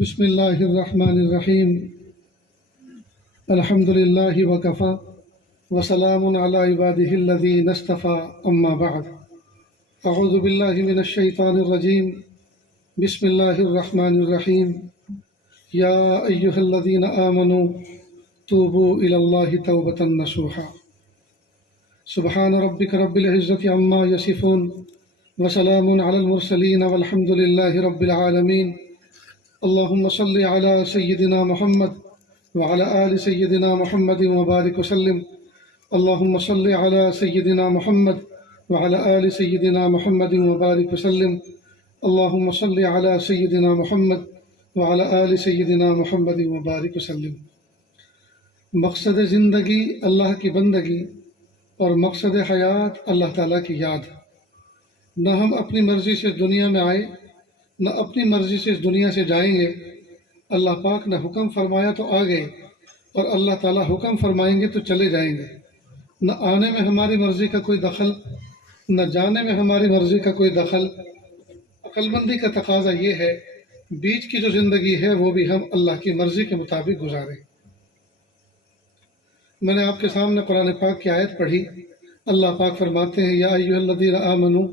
بسم اللہ الرحمن الرحیم الحمد للہ وکفا وسلام علی عبادہ الذین اصطفی اما بعد اعوذ باللہ من الشیطان الرجیم بسم اللہ الرحمن الرحیم یا ایہا الذین آمنوا توبوا الی اللہ توبۃ نصوحا سبحان ربک رب العزۃ عما یصفون وسلام علی المرسلین والحمد للہ رب العالمین اللهم صل على سيدنا محمد وعلى آل سيدنا محمد وبارك وسلم اللهم صل على سيدنا محمد وعلى آل سيدنا محمد وبارك وسلم اللهم صل على سيدنا محمد وعلى آل سيدنا محمد وبارك وسلم۔ مقصد زندگی اللہ کی بندگی اور مقصد حیات اللہ تعالیٰ کی یاد۔ نہ ہم اپنی مرضی سے دنیا میں آئے نہ اپنی مرضی سے اس دنیا سے جائیں گے۔ اللہ پاک نے حکم فرمایا تو آ گئے، اور اللہ تعالیٰ حکم فرمائیں گے تو چلے جائیں گے۔ نہ آنے میں ہماری مرضی کا کوئی دخل، نہ جانے میں ہماری مرضی کا کوئی دخل۔ عقل مندی کا تقاضا یہ ہے بیچ کی جو زندگی ہے وہ بھی ہم اللہ کی مرضی کے مطابق گزاریں۔ میں نے آپ کے سامنے قرآن پاک کی آیت پڑھی۔ اللہ پاک فرماتے ہیں یا ایھا الذین آمنوا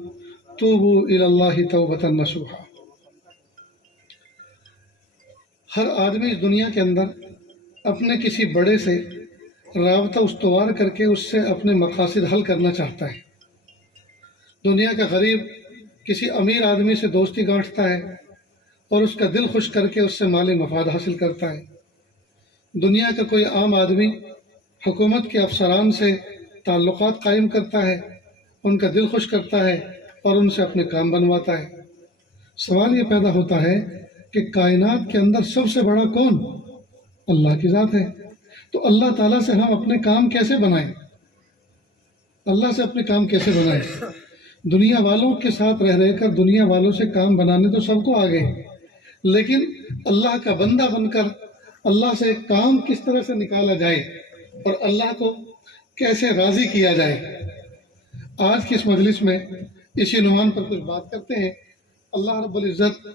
توبوا الی اللہ توبۃ نصوحا۔ ہر آدمی اس دنیا کے اندر اپنے کسی بڑے سے رابطہ استوار کر کے اس سے اپنے مقاصد حل کرنا چاہتا ہے۔ دنیا کا غریب کسی امیر آدمی سے دوستی گانٹھتا ہے اور اس کا دل خوش کر کے اس سے مالی مفاد حاصل کرتا ہے۔ دنیا کا کوئی عام آدمی حکومت کے افسران سے تعلقات قائم کرتا ہے، ان کا دل خوش کرتا ہے اور ان سے اپنے کام بنواتا ہے۔ سوال یہ پیدا ہوتا ہے کہ کائنات کے اندر سب سے بڑا کون؟ اللہ کی ذات ہے۔ تو اللہ تعالیٰ سے ہم اپنے کام کیسے بنائیں؟ اللہ سے اپنے کام کیسے بنائیں؟ دنیا والوں کے ساتھ رہ کر دنیا والوں سے کام بنانے تو سب کو آ گئے، لیکن اللہ کا بندہ بن کر اللہ سے کام کس طرح سے نکالا جائے اور اللہ کو کیسے راضی کیا جائے؟ آج کی اس مجلس میں اسی عنوان پر کچھ بات کرتے ہیں۔ اللہ رب العزت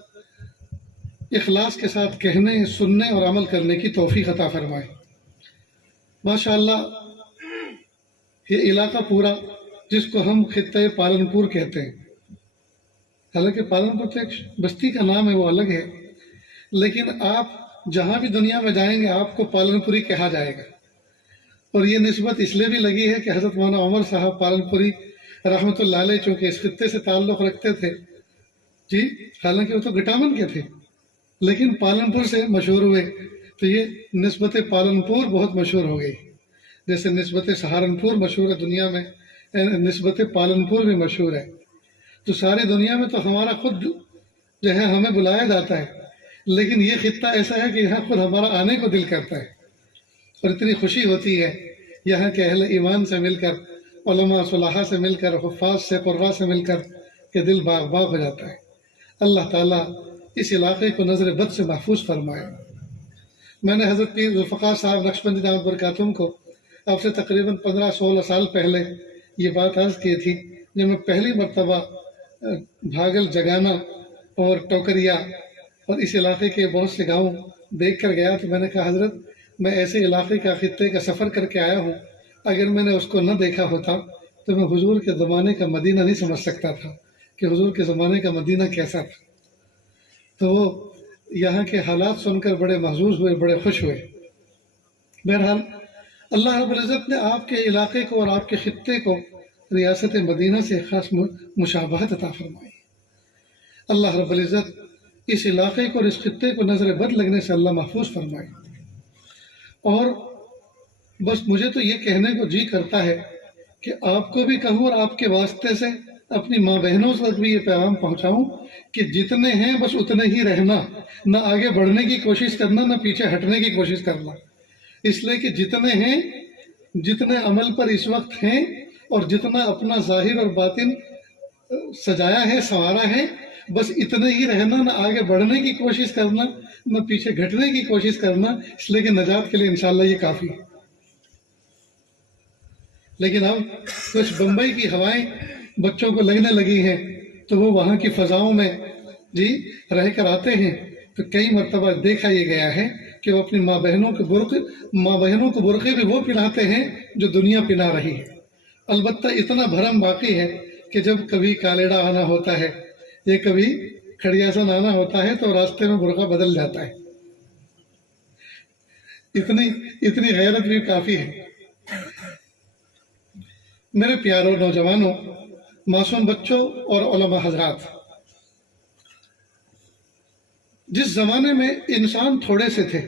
اخلاص کے ساتھ کہنے، سننے اور عمل کرنے کی توفیق عطا فرمائے۔ ماشاءاللہ یہ علاقہ پورا جس کو ہم خطۂ پالنپور کہتے ہیں، حالانکہ پالنپور تو ایک بستی کا نام ہے، وہ الگ ہے، لیکن آپ جہاں بھی دنیا میں جائیں گے آپ کو پالنپوری کہا جائے گا۔ اور یہ نسبت اس لیے بھی لگی ہے کہ حضرت مولانا عمر صاحب پالنپوری رحمۃ اللہ علیہ چونکہ اس خطے سے تعلق رکھتے تھے، جی حالانکہ وہ تو گٹامن کے تھے لیکن پالنپور سے مشہور ہوئے، تو یہ نسبت پالنپور بہت مشہور ہو گئی۔ جیسے نسبت سہارنپور مشہور ہے دنیا میں، نسبت پالنپور بھی مشہور ہے۔ تو ساری دنیا میں تو ہمارا خود جو ہے ہمیں بلایا جاتا ہے، لیکن یہ خطہ ایسا ہے کہ یہاں خود ہمارا آنے کو دل کرتا ہے، اور اتنی خوشی ہوتی ہے یہاں کے اہل ایمان سے مل کر، علماء صلحاء سے مل کر، حفاظ سے، قراء سے مل کر، کہ دل باغ باغ ہو جاتا ہے۔ اللہ تعالیٰ اس علاقے کو نظر بد سے محفوظ فرمائے۔ میں نے حضرت پیر ذوالفقار صاحب نقشبندی دامت برکاتہم کو آپ سے تقریباً 15-16 سال پہلے یہ بات عرض کی تھی، جب میں پہلی مرتبہ بھاگل، جگانا اور ٹوکریا اور اس علاقے کے بہت سے گاؤں دیکھ کر گیا، تو میں نے کہا حضرت میں ایسے علاقے کا خطے کا سفر کر کے آیا ہوں، اگر میں نے اس کو نہ دیکھا ہوتا تو میں حضور کے زمانے کا مدینہ نہیں سمجھ سکتا تھا کہ حضور کے زمانے کا مدینہ کیسا تھا۔ تو وہ یہاں کے حالات سن کر بڑے محظوظ ہوئے، بڑے خوش ہوئے۔ بہرحال اللہ رب العزت نے آپ کے علاقے کو اور آپ کے خطے کو ریاست مدینہ سے خاص مشابہت عطا فرمائی۔ اللہ رب العزت اس علاقے کو اور اس خطے کو نظر بد لگنے سے اللہ محفوظ فرمائے۔ اور بس مجھے تو یہ کہنے کو جی کرتا ہے کہ آپ کو بھی کہوں اور آپ کے واسطے سے اپنی ماں بہنوں تک بھی یہ پیغام پہنچاؤں کہ جتنے ہیں بس اتنے ہی رہنا، نہ آگے بڑھنے کی کوشش کرنا، نہ پیچھے ہٹنے کی کوشش کرنا۔ اس لیے کہ جتنے ہیں، جتنے عمل پر اس وقت ہیں، اور جتنا اپنا ظاہر اور باطن سجایا ہے، سنوارا ہے، بس اتنے ہی رہنا، نہ آگے بڑھنے کی کوشش کرنا، نہ پیچھے گھٹنے کی کوشش کرنا، اس لیے کہ نجات کے لیے انشاءاللہ یہ کافی ہے۔ لیکن اب کچھ بمبئی کی ہوائیں بچوں کو لگنے لگی ہیں، تو وہ وہاں کی فضاؤں میں جی رہ کر آتے ہیں، تو کئی مرتبہ دیکھا یہ گیا ہے کہ وہ اپنی ماں بہنوں کو برقعے بھی وہ پلاتے ہیں جو دنیا پلا رہی ہے۔ البتہ اتنا بھرم باقی ہے کہ جب کبھی کالیڑا آنا ہوتا ہے یا کبھی کھڑیاسن آنا ہوتا ہے تو راستے میں برقع بدل جاتا ہے۔ اتنی غیرت بھی کافی ہے۔ میرے پیاروں نوجوانوں، معصوم بچوں اور علماء حضرات، جس زمانے میں انسان تھوڑے سے تھے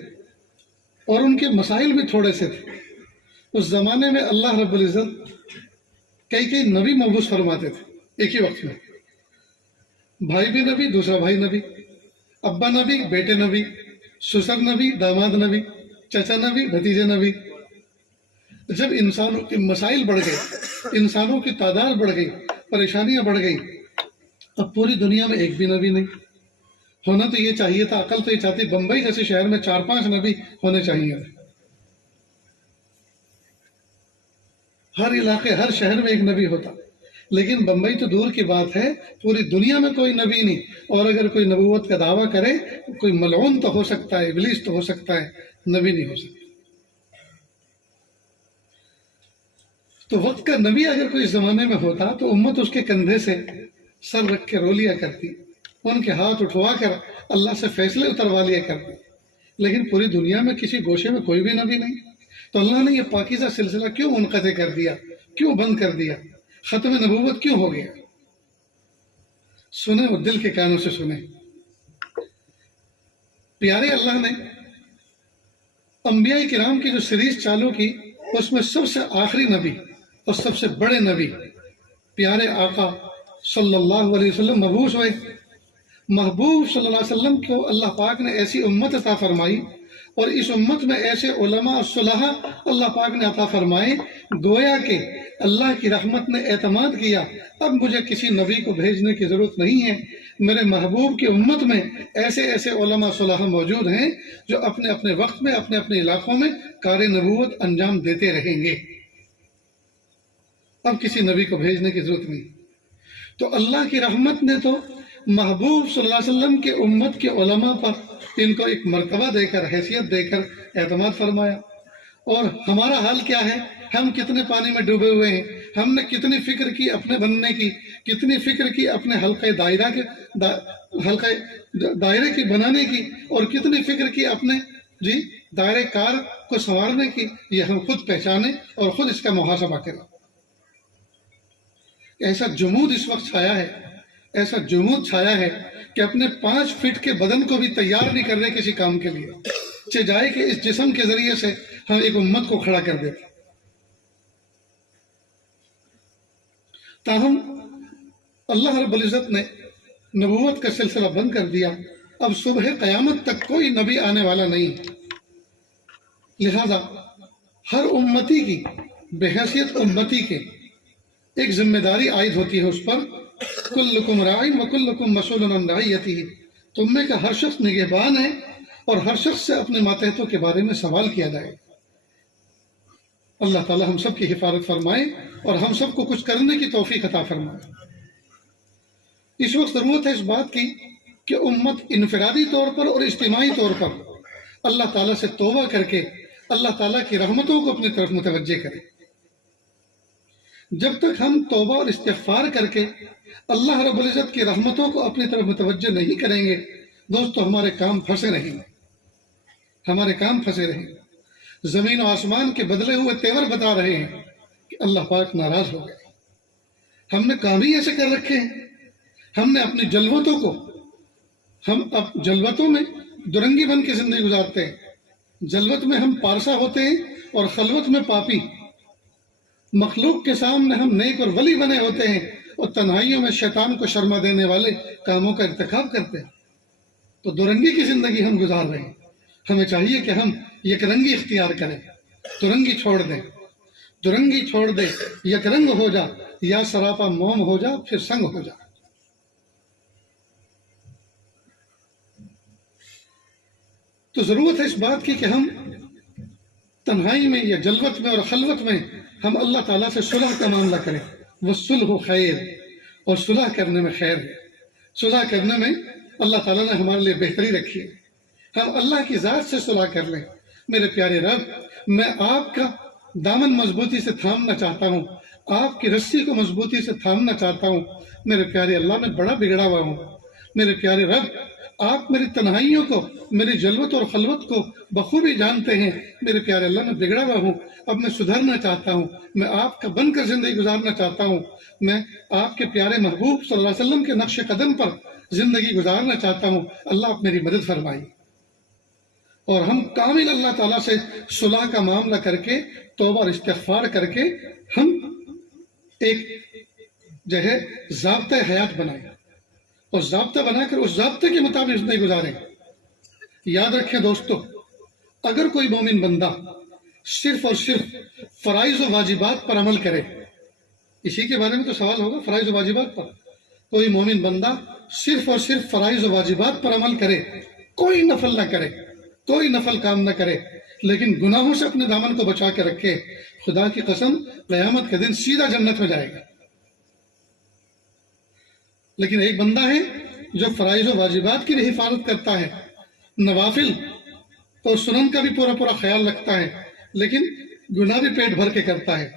اور ان کے مسائل بھی تھوڑے سے تھے، اس زمانے میں اللہ رب العزت کئی نبی مبعوث فرماتے تھے ایک ہی وقت میں۔ بھائی بھی نبی، دوسرا بھائی نبی، ابا نبی، بیٹے نبی، سسر نبی، داماد نبی، چچا نبی، بھتیجے نبی۔ جب انسانوں کے مسائل بڑھ گئے، انسانوں کی تعداد بڑھ گئی، پریشانیاں بڑھ گئی، اب پوری دنیا میں ایک بھی نبی نہیں۔ ہونا تو یہ چاہیے تھا، عقل تو یہ چاہتی بمبئی جیسے شہر میں 4-5 نبی ہونے چاہیے تھے۔ ہر علاقے، ہر شہر میں ایک نبی ہوتا، لیکن بمبئی تو دور کی بات ہے، پوری دنیا میں کوئی نبی نہیں۔ اور اگر کوئی نبوت کا دعویٰ کرے، کوئی ملعون تو ہو سکتا ہے، ابلیس تو ہو سکتا ہے، نبی نہیں ہو سکتا۔ تو وقت کا نبی اگر کوئی زمانے میں ہوتا تو امت اس کے کندھے سے سر رکھ کے رو لیا کرتی، ان کے ہاتھ اٹھوا کر اللہ سے فیصلے اتروا لیا کرتی۔ لیکن پوری دنیا میں کسی گوشے میں کوئی بھی نبی نہیں، تو اللہ نے یہ پاکیزہ سلسلہ کیوں منقطع کر دیا، کیوں بند کر دیا، ختم نبوت کیوں ہو گیا؟ سنیں اور دل کے کانوں سے سنیں۔ پیارے اللہ نے انبیاء کرام کی جو سیریز چالو کی، اس میں سب سے آخری نبی اور سب سے بڑے نبی پیارے آقا صلی اللہ علیہ وسلم مبعوث ہوئے۔ محبوب صلی اللہ علیہ وسلم کو اللہ پاک نے ایسی امت عطا فرمائی اور اس امت میں ایسے علماء اور صلحاء اللہ پاک نے عطا فرمائے، گویا کہ اللہ کی رحمت نے اعتماد کیا اب مجھے کسی نبی کو بھیجنے کی ضرورت نہیں ہے، میرے محبوب کی امت میں ایسے علماء صلحاء موجود ہیں جو اپنے اپنے وقت میں اپنے اپنے علاقوں میں کار نبوت انجام دیتے رہیں گے، اب کسی نبی کو بھیجنے کی ضرورت نہیں۔ تو اللہ کی رحمت نے تو محبوب صلی اللہ علیہ وسلم کے امت کے علماء پر ان کو ایک مرتبہ دے کر، حیثیت دے کر اعتماد فرمایا۔ اور ہمارا حال کیا ہے؟ ہم کتنے پانی میں ڈوبے ہوئے ہیں، ہم نے کتنی فکر کی اپنے بننے کی، کتنی فکر کی اپنے حلقہ دائرے کی بنانے کی، اور کتنی فکر کی اپنے دائرے کار کو سنوارنے کی، یہ ہم خود پہچانے اور خود اس کا محاسبہ کریں۔ ایسا جمود اس وقت چھایا ہے، ایسا جمود چھایا ہے کہ اپنے 5 فٹ کے بدن کو بھی تیار نہیں کر رہے کسی کام کے لیے، چہ جائے کہ اس جسم کے ذریعے سے ہم ایک امت کو کھڑا کر دیتے۔ تاہم اللہ رب العزت نے نبوت کا سلسلہ بند کر دیا، اب صبح قیامت تک کوئی نبی آنے والا نہیں، لہذا ہر امتی کی بحیثیت امتی کے ایک ذمہ داری عائد ہوتی ہے اس پر، کلکم راعٍ وکلکم مسئول عن رعیتہ، تم میں کا ہر شخص نگہبان ہے اور ہر شخص سے اپنے ماتحتوں کے بارے میں سوال کیا جائے۔ اللہ تعالی ہم سب کی حفاظت فرمائے اور ہم سب کو کچھ کرنے کی توفیق عطا فرمائے۔ اس وقت ضرورت ہے اس بات کی کہ امت انفرادی طور پر اور اجتماعی طور پر اللہ تعالیٰ سے توبہ کر کے اللہ تعالیٰ کی رحمتوں کو اپنی طرف متوجہ کرے۔ جب تک ہم توبہ اور استغفار کر کے اللہ رب العزت کی رحمتوں کو اپنی طرف متوجہ نہیں کریں گے، دوستو ہمارے کام پھنسے رہیں گے، ہمارے کام پھنسے رہیں گے۔ زمین و آسمان کے بدلے ہوئے تیور بتا رہے ہیں کہ اللہ پاک ناراض ہو گئے۔ ہم نے کام ہی ایسے کر رکھے ہیں، ہم نے اپنی جلوتوں کو، ہم اب جلوتوں میں درنگی بن کے زندگی گزارتے ہیں، جلوت میں ہم پارسا ہوتے ہیں اور خلوت میں پاپی، مخلوق کے سامنے ہم نیک اور ولی بنے ہوتے ہیں اور تنہائیوں میں شیطان کو شرما دینے والے کاموں کا ارتکاب کرتے ہیں۔ تو درنگی کی زندگی ہم گزار رہے ہیں، ہمیں چاہیے کہ ہم یک رنگی اختیار کریں، درنگی چھوڑ دیں، درنگی چھوڑ دے، یک رنگ ہو جا، یا سراپا موم ہو جا پھر سنگ ہو جا۔ تو ضرورت ہے اس بات کی کہ ہم تنہائی میں یا جلوت میں اور خلوت میں ہم اللہ تعالیٰ سے صلح کا معاملہ کریں۔ وہ صلح خیر، اور صلح کرنے میں خیر ہے، صلح کرنے میں اللہ تعالیٰ نے ہمارے لیے بہتری رکھی ہے، ہم اللہ کی ذات سے صلح کر لیں۔ میرے پیارے رب، میں آپ کا دامن مضبوطی سے تھامنا چاہتا ہوں، آپ کی رسی کو مضبوطی سے تھامنا چاہتا ہوں۔ میرے پیارے اللہ، میں بڑا بگڑا ہوا ہوں۔ میرے پیارے رب، آپ میری تنہائیوں کو، میری جلوت اور خلوت کو بخوبی جانتے ہیں۔ میرے پیارے اللہ، میں بگڑا ہوا ہوں، اب میں سدھرنا چاہتا ہوں، میں آپ کا بن کر زندگی گزارنا چاہتا ہوں، میں آپ کے پیارے محبوب صلی اللہ علیہ وسلم کے نقش قدم پر زندگی گزارنا چاہتا ہوں۔ اللہ آپ میری مدد فرمائیے۔ اور ہم کامل اللہ تعالیٰ سے صلح کا معاملہ کر کے، توبہ اور استغفار کر کے، ہم ایک جو ہے ضابطۂ حیات بنائیں اور ضابطہ بنا کر اس ضابطے کے مطابق زندگی گزاریں۔ یاد رکھیں دوستو، اگر کوئی مومن بندہ صرف اور صرف فرائض و واجبات پر عمل کرے، اسی کے بارے میں تو سوال ہوگا، فرائض و واجبات پر، کوئی مومن بندہ صرف اور صرف فرائض و واجبات پر عمل کرے، کوئی نفل نہ کرے، کوئی نفل کام نہ کرے، لیکن گناہوں سے اپنے دامن کو بچا کے رکھے، خدا کی قسم قیامت کے دن سیدھا جنت میں جائے گا۔ لیکن ایک بندہ ہے جو فرائض و واجبات کی بھی حفاظت کرتا ہے، نوافل اور سنن کا بھی پورا خیال رکھتا ہے، لیکن گناہ بھی پیٹ بھر کے کرتا ہے،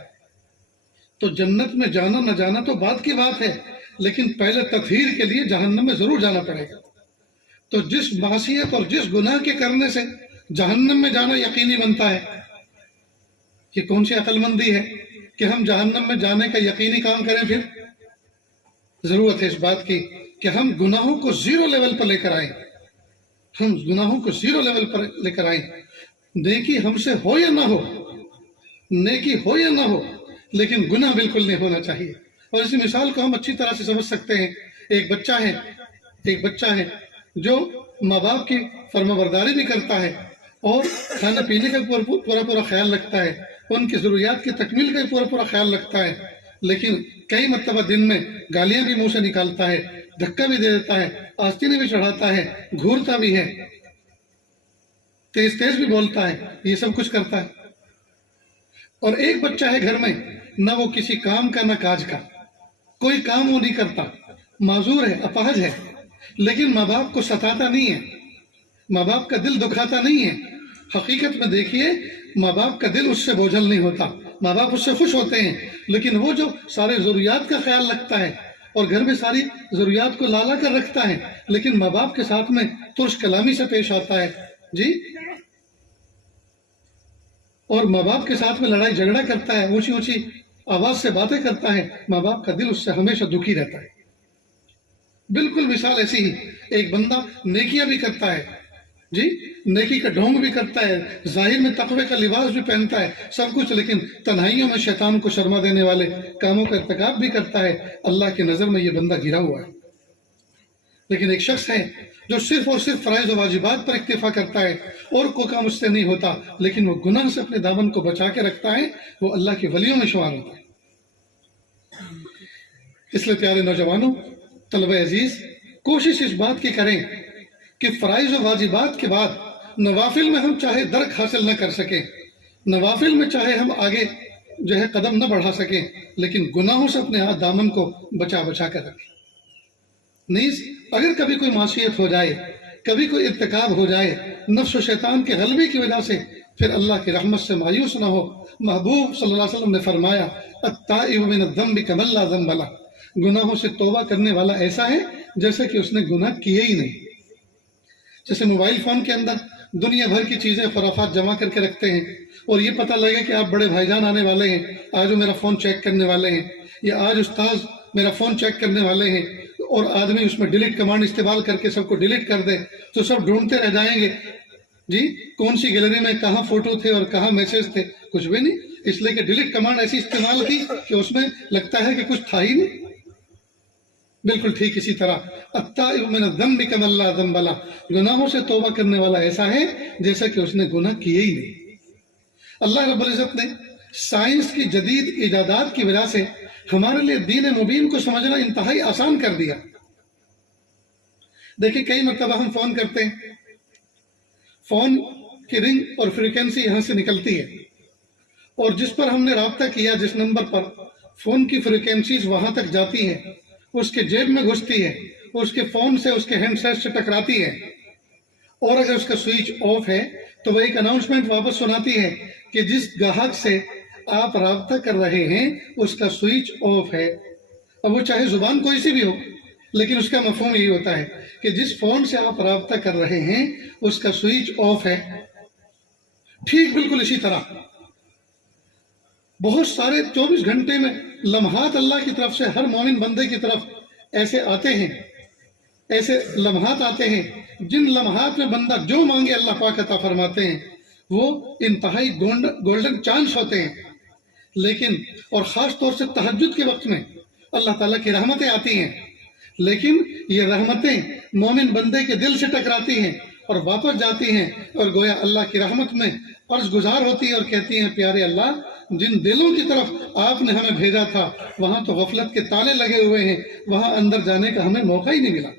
تو جنت میں جانا نہ جانا تو بات کی بات ہے، لیکن پہلے تطہیر کے لیے جہنم میں ضرور جانا پڑے گا۔ تو جس معصیت اور جس گناہ کے کرنے سے جہنم میں جانا یقینی بنتا ہے، یہ کون سی عقل مندی ہے کہ ہم جہنم میں جانے کا یقینی کام کریں؟ پھر ضرورت ہے اس بات کی کہ ہم گناہوں کو زیرو لیول پر لے کر آئیں، ہم گناہوں کو زیرو لیول پر لے کر آئیں۔ نیکی ہم سے ہو یا نہ ہو، نیکی ہو یا نہ ہو، لیکن گناہ بالکل نہیں ہونا چاہیے۔ اور اسی مثال کو ہم اچھی طرح سے سمجھ سکتے ہیں۔ ایک بچہ ہے جو ماں باپ کی فرما برداری بھی کرتا ہے اور کھانے پینے کا پورا خیال رکھتا ہے، ان کی ضروریات کی تکمیل کا بھی پورا خیال رکھتا ہے، لیکن کئی مرتبہ دن میں گالیاں بھی منہ سے نکالتا ہے، دھکا بھی دے دیتا ہے، آستینیں بھی چڑھاتا ہے، گھورتا بھی ہے، تیز بھی بولتا ہے، یہ سب کچھ کرتا ہے۔ اور ایک بچہ ہے گھر میں، نہ وہ کسی کام کا نہ کاج کا، کوئی کام وہ نہیں کرتا، معذور ہے، اپاہج ہے، لیکن ماں باپ کو ستاتا نہیں ہے، ماں باپ کا دل دکھاتا نہیں ہے۔ حقیقت میں دیکھیے، ماں باپ کا دل اس سے بوجھل نہیں ہوتا، ماں باپ اس سے خوش ہوتے ہیں، لیکن وہ جو سارے ضروریات کا خیال رکھتا ہے اور گھر میں ساری ضروریات کو لالا کر رکھتا ہے، لیکن ماں باپ کے ساتھ میں ترش کلامی سے پیش آتا ہے جی، اور ماں باپ کے ساتھ میں لڑائی جھگڑا کرتا ہے، اونچی آواز سے باتیں کرتا ہے، ماں باپ کا دل اس سے ہمیشہ دکھی رہتا ہے۔ بالکل مثال ایسی ہی ایک بندہ نیکیاں بھی کرتا ہے جی، نیکی کا ڈھونگ بھی کرتا ہے، ظاہر میں تقوی کا لباس بھی پہنتا ہے، سب کچھ، لیکن تنہائیوں میں شیطان کو شرما دینے والے کاموں کا ارتکاب بھی کرتا ہے۔ اللہ کی نظر میں یہ بندہ گرا ہوا ہے۔ لیکن ایک شخص ہے جو صرف اور صرف فرائض و واجبات پر اکتفا کرتا ہے، اور کوئی کام اس سے نہیں ہوتا، لیکن وہ گناہ سے اپنے دامن کو بچا کے رکھتا ہے، وہ اللہ کے ولیوں میں شمار ہوتا ہے۔ اس لیے پیارے نوجوانوں، طلبہ عزیز، کوشش اس بات کی کریں کہ فرائض و واجبات کے بعد نوافل میں ہم چاہے درک حاصل نہ کر سکیں، نوافل میں چاہے ہم آگے جو ہے قدم نہ بڑھا سکیں، لیکن گناہوں سے اپنے ہاتھ دامن کو بچا کر رکھیں۔ نیز اگر کبھی کوئی معصیت ہو جائے، کبھی کوئی ارتکاب ہو جائے نفس و شیطان کے غلبے کی وجہ سے، پھر اللہ کی رحمت سے مایوس نہ ہو۔ محبوب صلی اللہ علیہ وسلم نے فرمایا، التائب من الذنب کمن لا ذنب لہ، گناہوں سے توبہ کرنے والا ایسا ہے جیسے کہ اس نے گناہ کیے ہی نہیں۔ جیسے موبائل فون کے اندر دنیا بھر کی چیزیں، خرافات جمع کر کے رکھتے ہیں، اور یہ پتہ لگے کہ آپ بڑے بھائی جان آنے والے ہیں، آج وہ میرا فون چیک کرنے والے ہیں، یا آج استاذ میرا فون چیک کرنے والے ہیں، اور آدمی اس میں ڈیلیٹ کمانڈ استعمال کر کے سب کو ڈیلیٹ کر دے، تو سب ڈھونڈتے رہ جائیں گے جی کون سی گیلری میں کہاں فوٹو تھے اور کہاں میسج تھے، کچھ بھی نہیں، اس لیے کہ ڈیلیٹ کمانڈ ایسی استعمال کی کہ اس میں لگتا ہے کہ کچھ تھا ہی نہیں۔ بالکل ٹھیک اسی طرح التائب من الذنب کمن لا ذنب لہ، گناہوں سے توبہ کرنے والا ایسا ہے جیسا کہ اس نے گناہ کیے ہی نہیں۔ اللہ رب العزت نے سائنس کی جدید ایجادات کی وجہ سے ہمارے لیے دین مبین کو سمجھنا انتہائی آسان کر دیا۔ دیکھیں کئی مرتبہ ہم فون کرتے ہیں، فون کی رنگ اور فریکوینسی یہاں سے نکلتی ہے، اور جس پر ہم نے رابطہ کیا، جس نمبر پر، فون کی فریکوینسیز وہاں تک جاتی ہیں، اس کے جیب میں گھستی ہے، اس کے فون سے، اس کے ہینڈ سیٹ سے ٹکراتی ہے، اور اگر اس کا سوئچ آف ہے تو وہ ایک اناؤنسمنٹ واپس سناتی ہے کہ جس گاہک سے آپ رابطہ کر رہے ہیں اس کا سوئچ آف ہے۔ اب وہ چاہے زبان کوئی سی بھی ہو، لیکن اس کا مفہوم یہی ہوتا ہے کہ جس فون سے آپ رابطہ کر رہے ہیں اس کا سوئچ آف ہے۔ ٹھیک بالکل اسی طرح بہت سارے 24 گھنٹے میں لمحات اللہ کی طرف سے ہر مومن بندے کی طرف ایسے آتے ہیں، ایسے لمحات آتے ہیں جن لمحات میں بندہ جو مانگے اللہ پاک عطا فرماتے ہیں، وہ انتہائی گولڈن چانس ہوتے ہیں۔ لیکن اور خاص طور سے تہجد کے وقت میں اللہ تعالیٰ کی رحمتیں آتی ہیں، لیکن یہ رحمتیں مومن بندے کے دل سے ٹکراتی ہیں اور واپس جاتی ہیں، اور گویا اللہ کی رحمت میں عرض گزار ہوتی ہے اور کہتی ہیں پیارے اللہ، جن دلوں کی طرف آپ نے ہمیں بھیجا تھا وہاں تو غفلت کے تالے لگے ہوئے ہیں، وہاں اندر جانے کا ہمیں موقع ہی نہیں ملا۔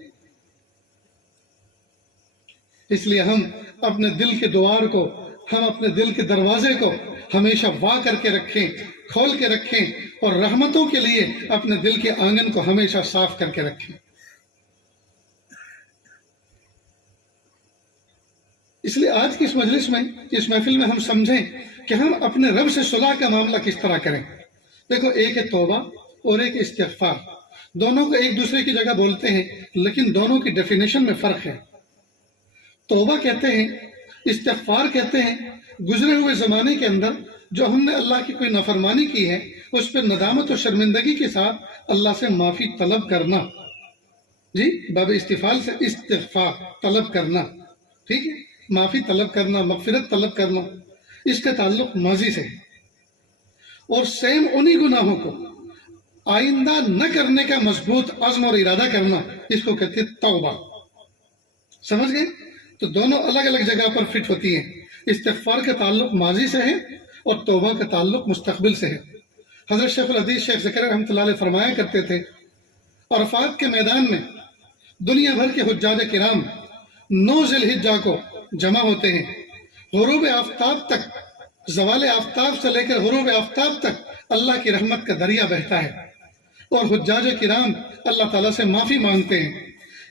اس لیے ہم اپنے دل کے دوار کو، ہم اپنے دل کے دروازے کو ہمیشہ وا کر کے رکھیں، کھول کے رکھیں، اور رحمتوں کے لیے اپنے دل کے آنگن کو ہمیشہ صاف کر کے رکھیں۔ اس لیے آج کی اس مجلس میں، اس محفل میں ہم سمجھیں کہ ہم اپنے رب سے صلح کا معاملہ کس طرح کریں۔ دیکھو، ایک ہے توبہ اور ایک استغفار، دونوں کو ایک دوسرے کی جگہ بولتے ہیں لیکن دونوں کی ڈیفینیشن میں فرق ہے۔ توبہ کہتے ہیں، استغفار کہتے ہیں گزرے ہوئے زمانے کے اندر جو ہم نے اللہ کی کوئی نافرمانی کی ہے اس پر ندامت و شرمندگی کے ساتھ اللہ سے معافی طلب کرنا۔ جی، باب استفعال سے استغفار، طلب کرنا، ٹھیک ہے، معافی طلب کرنا، مغفرت طلب کرنا، اس کا تعلق ماضی سے ہے۔ اور سیم انہی گناہوں کو آئندہ نہ کرنے کا مضبوط عزم اور ارادہ کرنا، اس کو کہتے ہیں توبہ۔ سمجھ گئے؟ تو دونوں الگ الگ جگہ پر فٹ ہوتی ہیں۔ استغفار کا تعلق ماضی سے ہے اور توبہ کا تعلق مستقبل سے ہے۔ حضرت شیخ الحدیث شیخ زکریا رحمۃ اللہ علیہ فرمایا کرتے تھے، عرفات کے میدان میں دنیا بھر کے حجاج کرام 9 ذی الحجہ کو جمع ہوتے ہیں۔ غروب آفتاب تک، زوال آفتاب سے لے کر غروب آفتاب تک اللہ کی رحمت کا دریا بہتا ہے، اور حجاج کرام اللہ تعالیٰ سے معافی مانگتے ہیں۔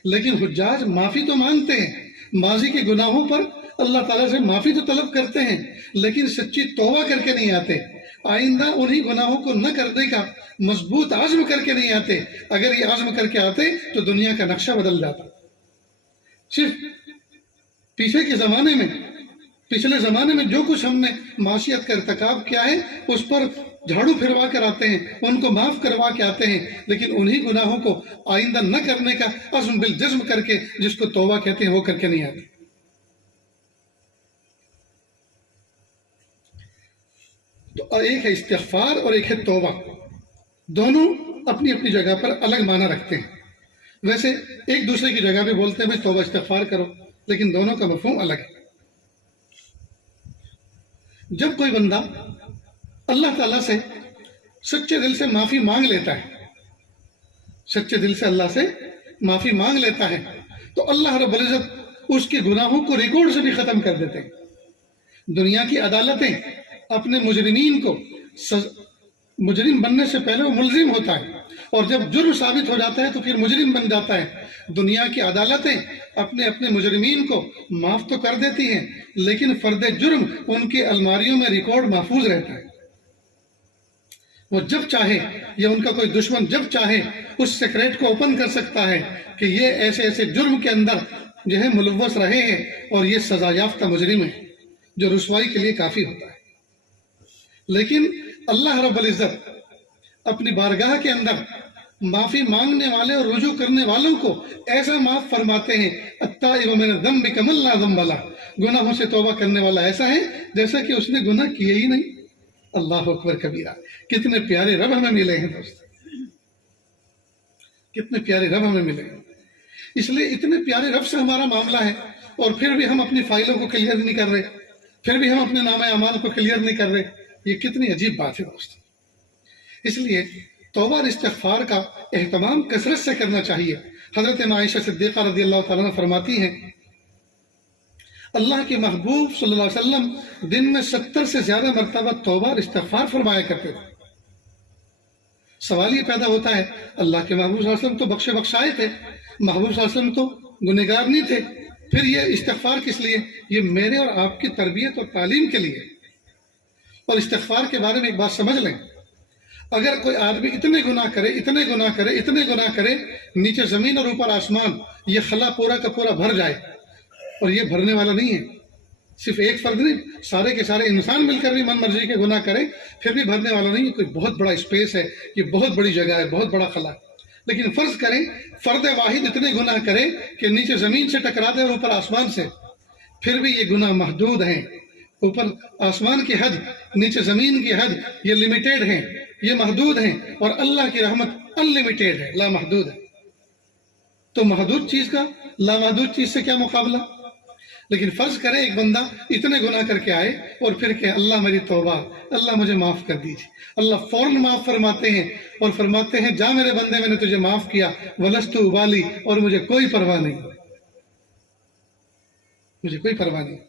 لیکن حجاج معافی تو مانگتے ہیں، ماضی کے گناہوں پر اللہ تعالیٰ سے معافی تو طلب کرتے ہیں، لیکن سچی توبہ کر کے نہیں آتے، آئندہ انہی گناہوں کو نہ کرنے کا مضبوط عزم کر کے نہیں آتے۔ اگر یہ عزم کر کے آتے تو دنیا کا نقشہ بدل جاتا۔ صرف پیچھے کے زمانے میں، پچھلے زمانے میں جو کچھ ہم نے معصیت کا ارتکاب کیا ہے اس پر جھاڑو پھروا کر آتے ہیں، ان کو معاف کروا کے آتے ہیں، لیکن انہی گناہوں کو آئندہ نہ کرنے کا عزم بالجزم کر کے، جس کو توبہ کہتے ہیں، وہ کر کے نہیں آتے۔ تو ایک ہے استغفار اور ایک ہے توبہ، دونوں اپنی اپنی جگہ پر الگ معنی رکھتے ہیں۔ ویسے ایک دوسرے کی جگہ بھی بولتے ہیں بھائی توبہ استغفار کرو، لیکن دونوں کا مفہوم الگ ہے۔ جب کوئی بندہ اللہ تعالیٰ سے سچے دل سے معافی مانگ لیتا ہے، سچے دل سے اللہ سے معافی مانگ لیتا ہے، تو اللہ رب العزت اس کے گناہوں کو ریکارڈ سے بھی ختم کر دیتے ہیں۔ دنیا کی عدالتیں اپنے مجرمین کو، مجرم بننے سے پہلے وہ ملزم ہوتا ہے، اور جب جرم ثابت ہو جاتا ہے تو پھر مجرم بن جاتا ہے۔ دنیا کی عدالتیں اپنے مجرمین کو معاف تو کر دیتی ہیں، لیکن فرد جرم ان کی الماریوں میں ریکارڈ محفوظ رہتا ہے۔ وہ جب چاہے، یا ان کا کوئی دشمن جب چاہے اس سیکریٹ کو اوپن کر سکتا ہے کہ یہ ایسے ایسے جرم کے اندر جو ہے ملوث رہے ہیں اور یہ سزا یافتہ مجرم ہے، جو رسوائی کے لیے کافی ہوتا ہے۔ لیکن اللہ رب العزت اپنی بارگاہ کے اندر معافی مانگنے والے اور رجوع کرنے والوں کو ایسا معاف فرماتے ہیں، التائب من الذنب کمن لا ذنب لہ، گناہوں سے توبہ کرنے والا ایسا ہے جیسا کہ اس نے گناہ کیے ہی نہیں۔ اللہ اکبر کبیرہ۔ کتنے پیارے رب ہمیں ملے ہیں دوست، کتنے پیارے رب ہمیں ملے ہیں۔ اس لیے اتنے پیارے رب سے ہمارا معاملہ ہے، اور پھر بھی ہم اپنی فائلوں کو کلیئر نہیں کر رہے، پھر بھی ہم اپنے نامہ اعمال کو کلیئر نہیں کر رہے۔ یہ کتنی عجیب بات ہے دوست۔ اس لیے توبہ اور استغفار کا اہتمام کثرت سے کرنا چاہیے۔ حضرت عائشہ صدیقہ رضی اللہ تعالیٰ عنہ فرماتی ہیں، اللہ کے محبوب صلی اللہ علیہ وسلم دن میں 70 سے زیادہ مرتبہ توبہ اور استغفار فرمایا کرتے تھے۔ سوال یہ پیدا ہوتا ہے، اللہ کے محبوب صلی اللہ علیہ وسلم تو بخشے بخشائے تھے، محبوب صلی اللہ علیہ وسلم تو گنہگار نہیں تھے، پھر یہ استغفار کس لیے؟ یہ میرے اور آپ کی تربیت اور تعلیم کے لیے۔ اور استغفار کے بارے میں ایک بات سمجھ لیں، اگر کوئی آدمی اتنے گناہ کرے، اتنے گناہ کرے، اتنے گناہ کرے، نیچے زمین اور اوپر آسمان یہ خلا پورا کا پورا بھر جائے، اور یہ بھرنے والا نہیں ہے، صرف ایک فرد نہیں، سارے کے سارے انسان مل کر بھی من مرضی کے گناہ کرے پھر بھی بھرنے والا نہیں ہے۔ کوئی بہت بڑا اسپیس ہے، یہ بہت بڑی جگہ ہے، بہت بڑا خلا ہے۔ لیکن فرض کریں فرد واحد اتنے گناہ کرے کہ نیچے زمین سے ٹکرا دے اور اوپر آسمان سے، پھر بھی یہ گناہ محدود ہیں۔ اوپر آسمان کی حد، نیچے زمین کی حد، یہ لمیٹیڈ ہیں، یہ محدود ہیں، اور اللہ کی رحمت انلمیٹیڈ ہے، لامحدود ہے۔ تو محدود چیز کا لامحدود چیز سے کیا مقابلہ؟ لیکن فرض کرے ایک بندہ اتنے گناہ کر کے آئے اور پھر کہ اللہ میری توبہ، اللہ مجھے معاف کر دیجیے، اللہ فوراً معاف فرماتے ہیں اور فرماتے ہیں جا میرے بندے، میں نے تجھے معاف کیا، ولست ابالی، اور مجھے کوئی پرواہ نہیں، مجھے کوئی پرواہ نہیں۔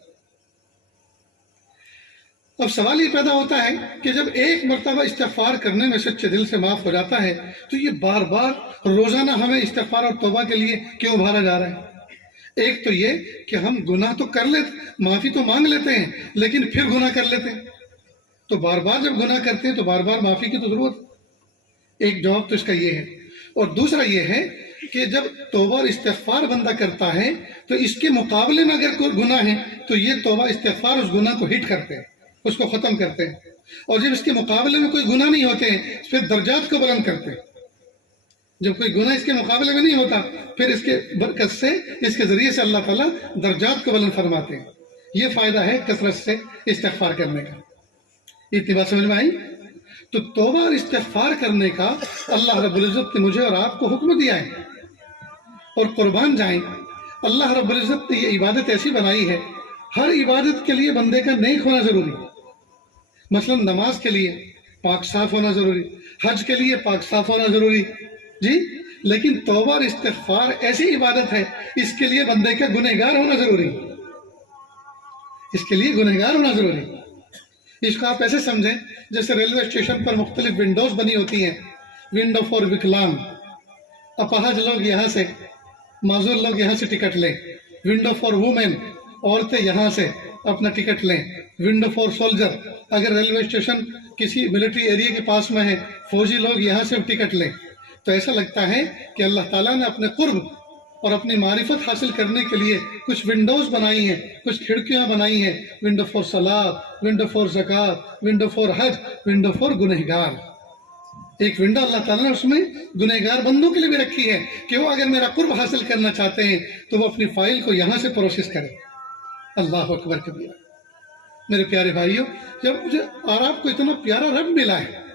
اب سوال یہ پیدا ہوتا ہے کہ جب ایک مرتبہ استغفار کرنے میں سچے دل سے معاف ہو جاتا ہے تو یہ بار بار روزانہ ہمیں استغفار اور توبہ کے لیے کیوں ابھارا جا رہا ہے؟ ایک تو یہ کہ ہم گناہ تو کر لیتے، معافی تو مانگ لیتے ہیں، لیکن پھر گناہ کر لیتے ہیں، تو بار بار جب گناہ کرتے ہیں تو بار بار معافی کی تو ضرورت ہے۔ ایک جواب تو اس کا یہ ہے، اور دوسرا یہ ہے کہ جب توبہ اور استغفار بندہ کرتا ہے تو اس کے مقابلے میں اگر کوئی گناہ ہے تو یہ توبہ استغفار اس گناہ کو ہٹ کرتے ہیں، اس کو ختم کرتے ہیں، اور جب اس کے مقابلے میں کوئی گناہ نہیں ہوتے ہیں پھر درجات کو بلند کرتے ہیں۔ جب کوئی گناہ اس کے مقابلے میں نہیں ہوتا پھر اس کے برکت سے، اس کے ذریعے سے اللہ تعالیٰ درجات کو بلند فرماتے ہیں۔ یہ فائدہ ہے کثرت سے استغفار کرنے کا۔ اتنی بات سمجھ میں آئی؟ تو توبہ اور استغفار کرنے کا اللہ رب العزت نے مجھے اور آپ کو حکم دیا ہے، اور قربان جائیں اللہ رب العزت نے یہ عبادت ایسی بنائی ہے، ہر عبادت کے لیے بندے کا نیک ہونا ضروری، مثلا نماز کے لیے پاک صاف ہونا ضروری، حج کے لیے پاک صاف ہونا ضروری، جی، لیکن توبہ اور استغفار ایسی عبادت ہے اس کے لیے بندے کا گنہگار ہونا ضروری، اس کے لیے گنہگار ہونا ضروری۔ اس کو آپ ایسے سمجھیں جیسے ریلوے اسٹیشن پر مختلف ونڈوز بنی ہوتی ہیں، ونڈو فار وکلانگ، اپاہج لوگ یہاں سے، معذور لوگ یہاں سے ٹکٹ لیں، ونڈو فار وومن، عورتیں یہاں سے اپنا ٹکٹ لیں، ونڈو فار سولجر، اگر ریلوے اسٹیشن کسی ملٹری ایریا کے پاس میں ہے، فوجی لوگ یہاں سے ٹکٹ لیں۔ تو ایسا لگتا ہے کہ اللہ تعالیٰ نے اپنے قرب اور اپنی معرفت حاصل کرنے کے لیے کچھ ونڈوز بنائی ہیں، کچھ کھڑکیاں بنائی ہیں، ونڈو فار صلاۃ، ونڈو فار زکوٰۃ، window for Hajj, window for گنہگار۔ ایک ونڈو اللہ تعالیٰ نے اس میں گنہگار بندوں کے لیے بھی رکھی ہے کہ وہ اگر میرا قرب حاصل کرنا چاہتے ہیں تو وہ اپنی فائل کو یہاں سے پروسیس کریں۔ اللہ اکبر کبیرہ۔ میرے پیارے بھائیوں، جب مجھے اور آپ کو اتنا پیارا رب ملا ہے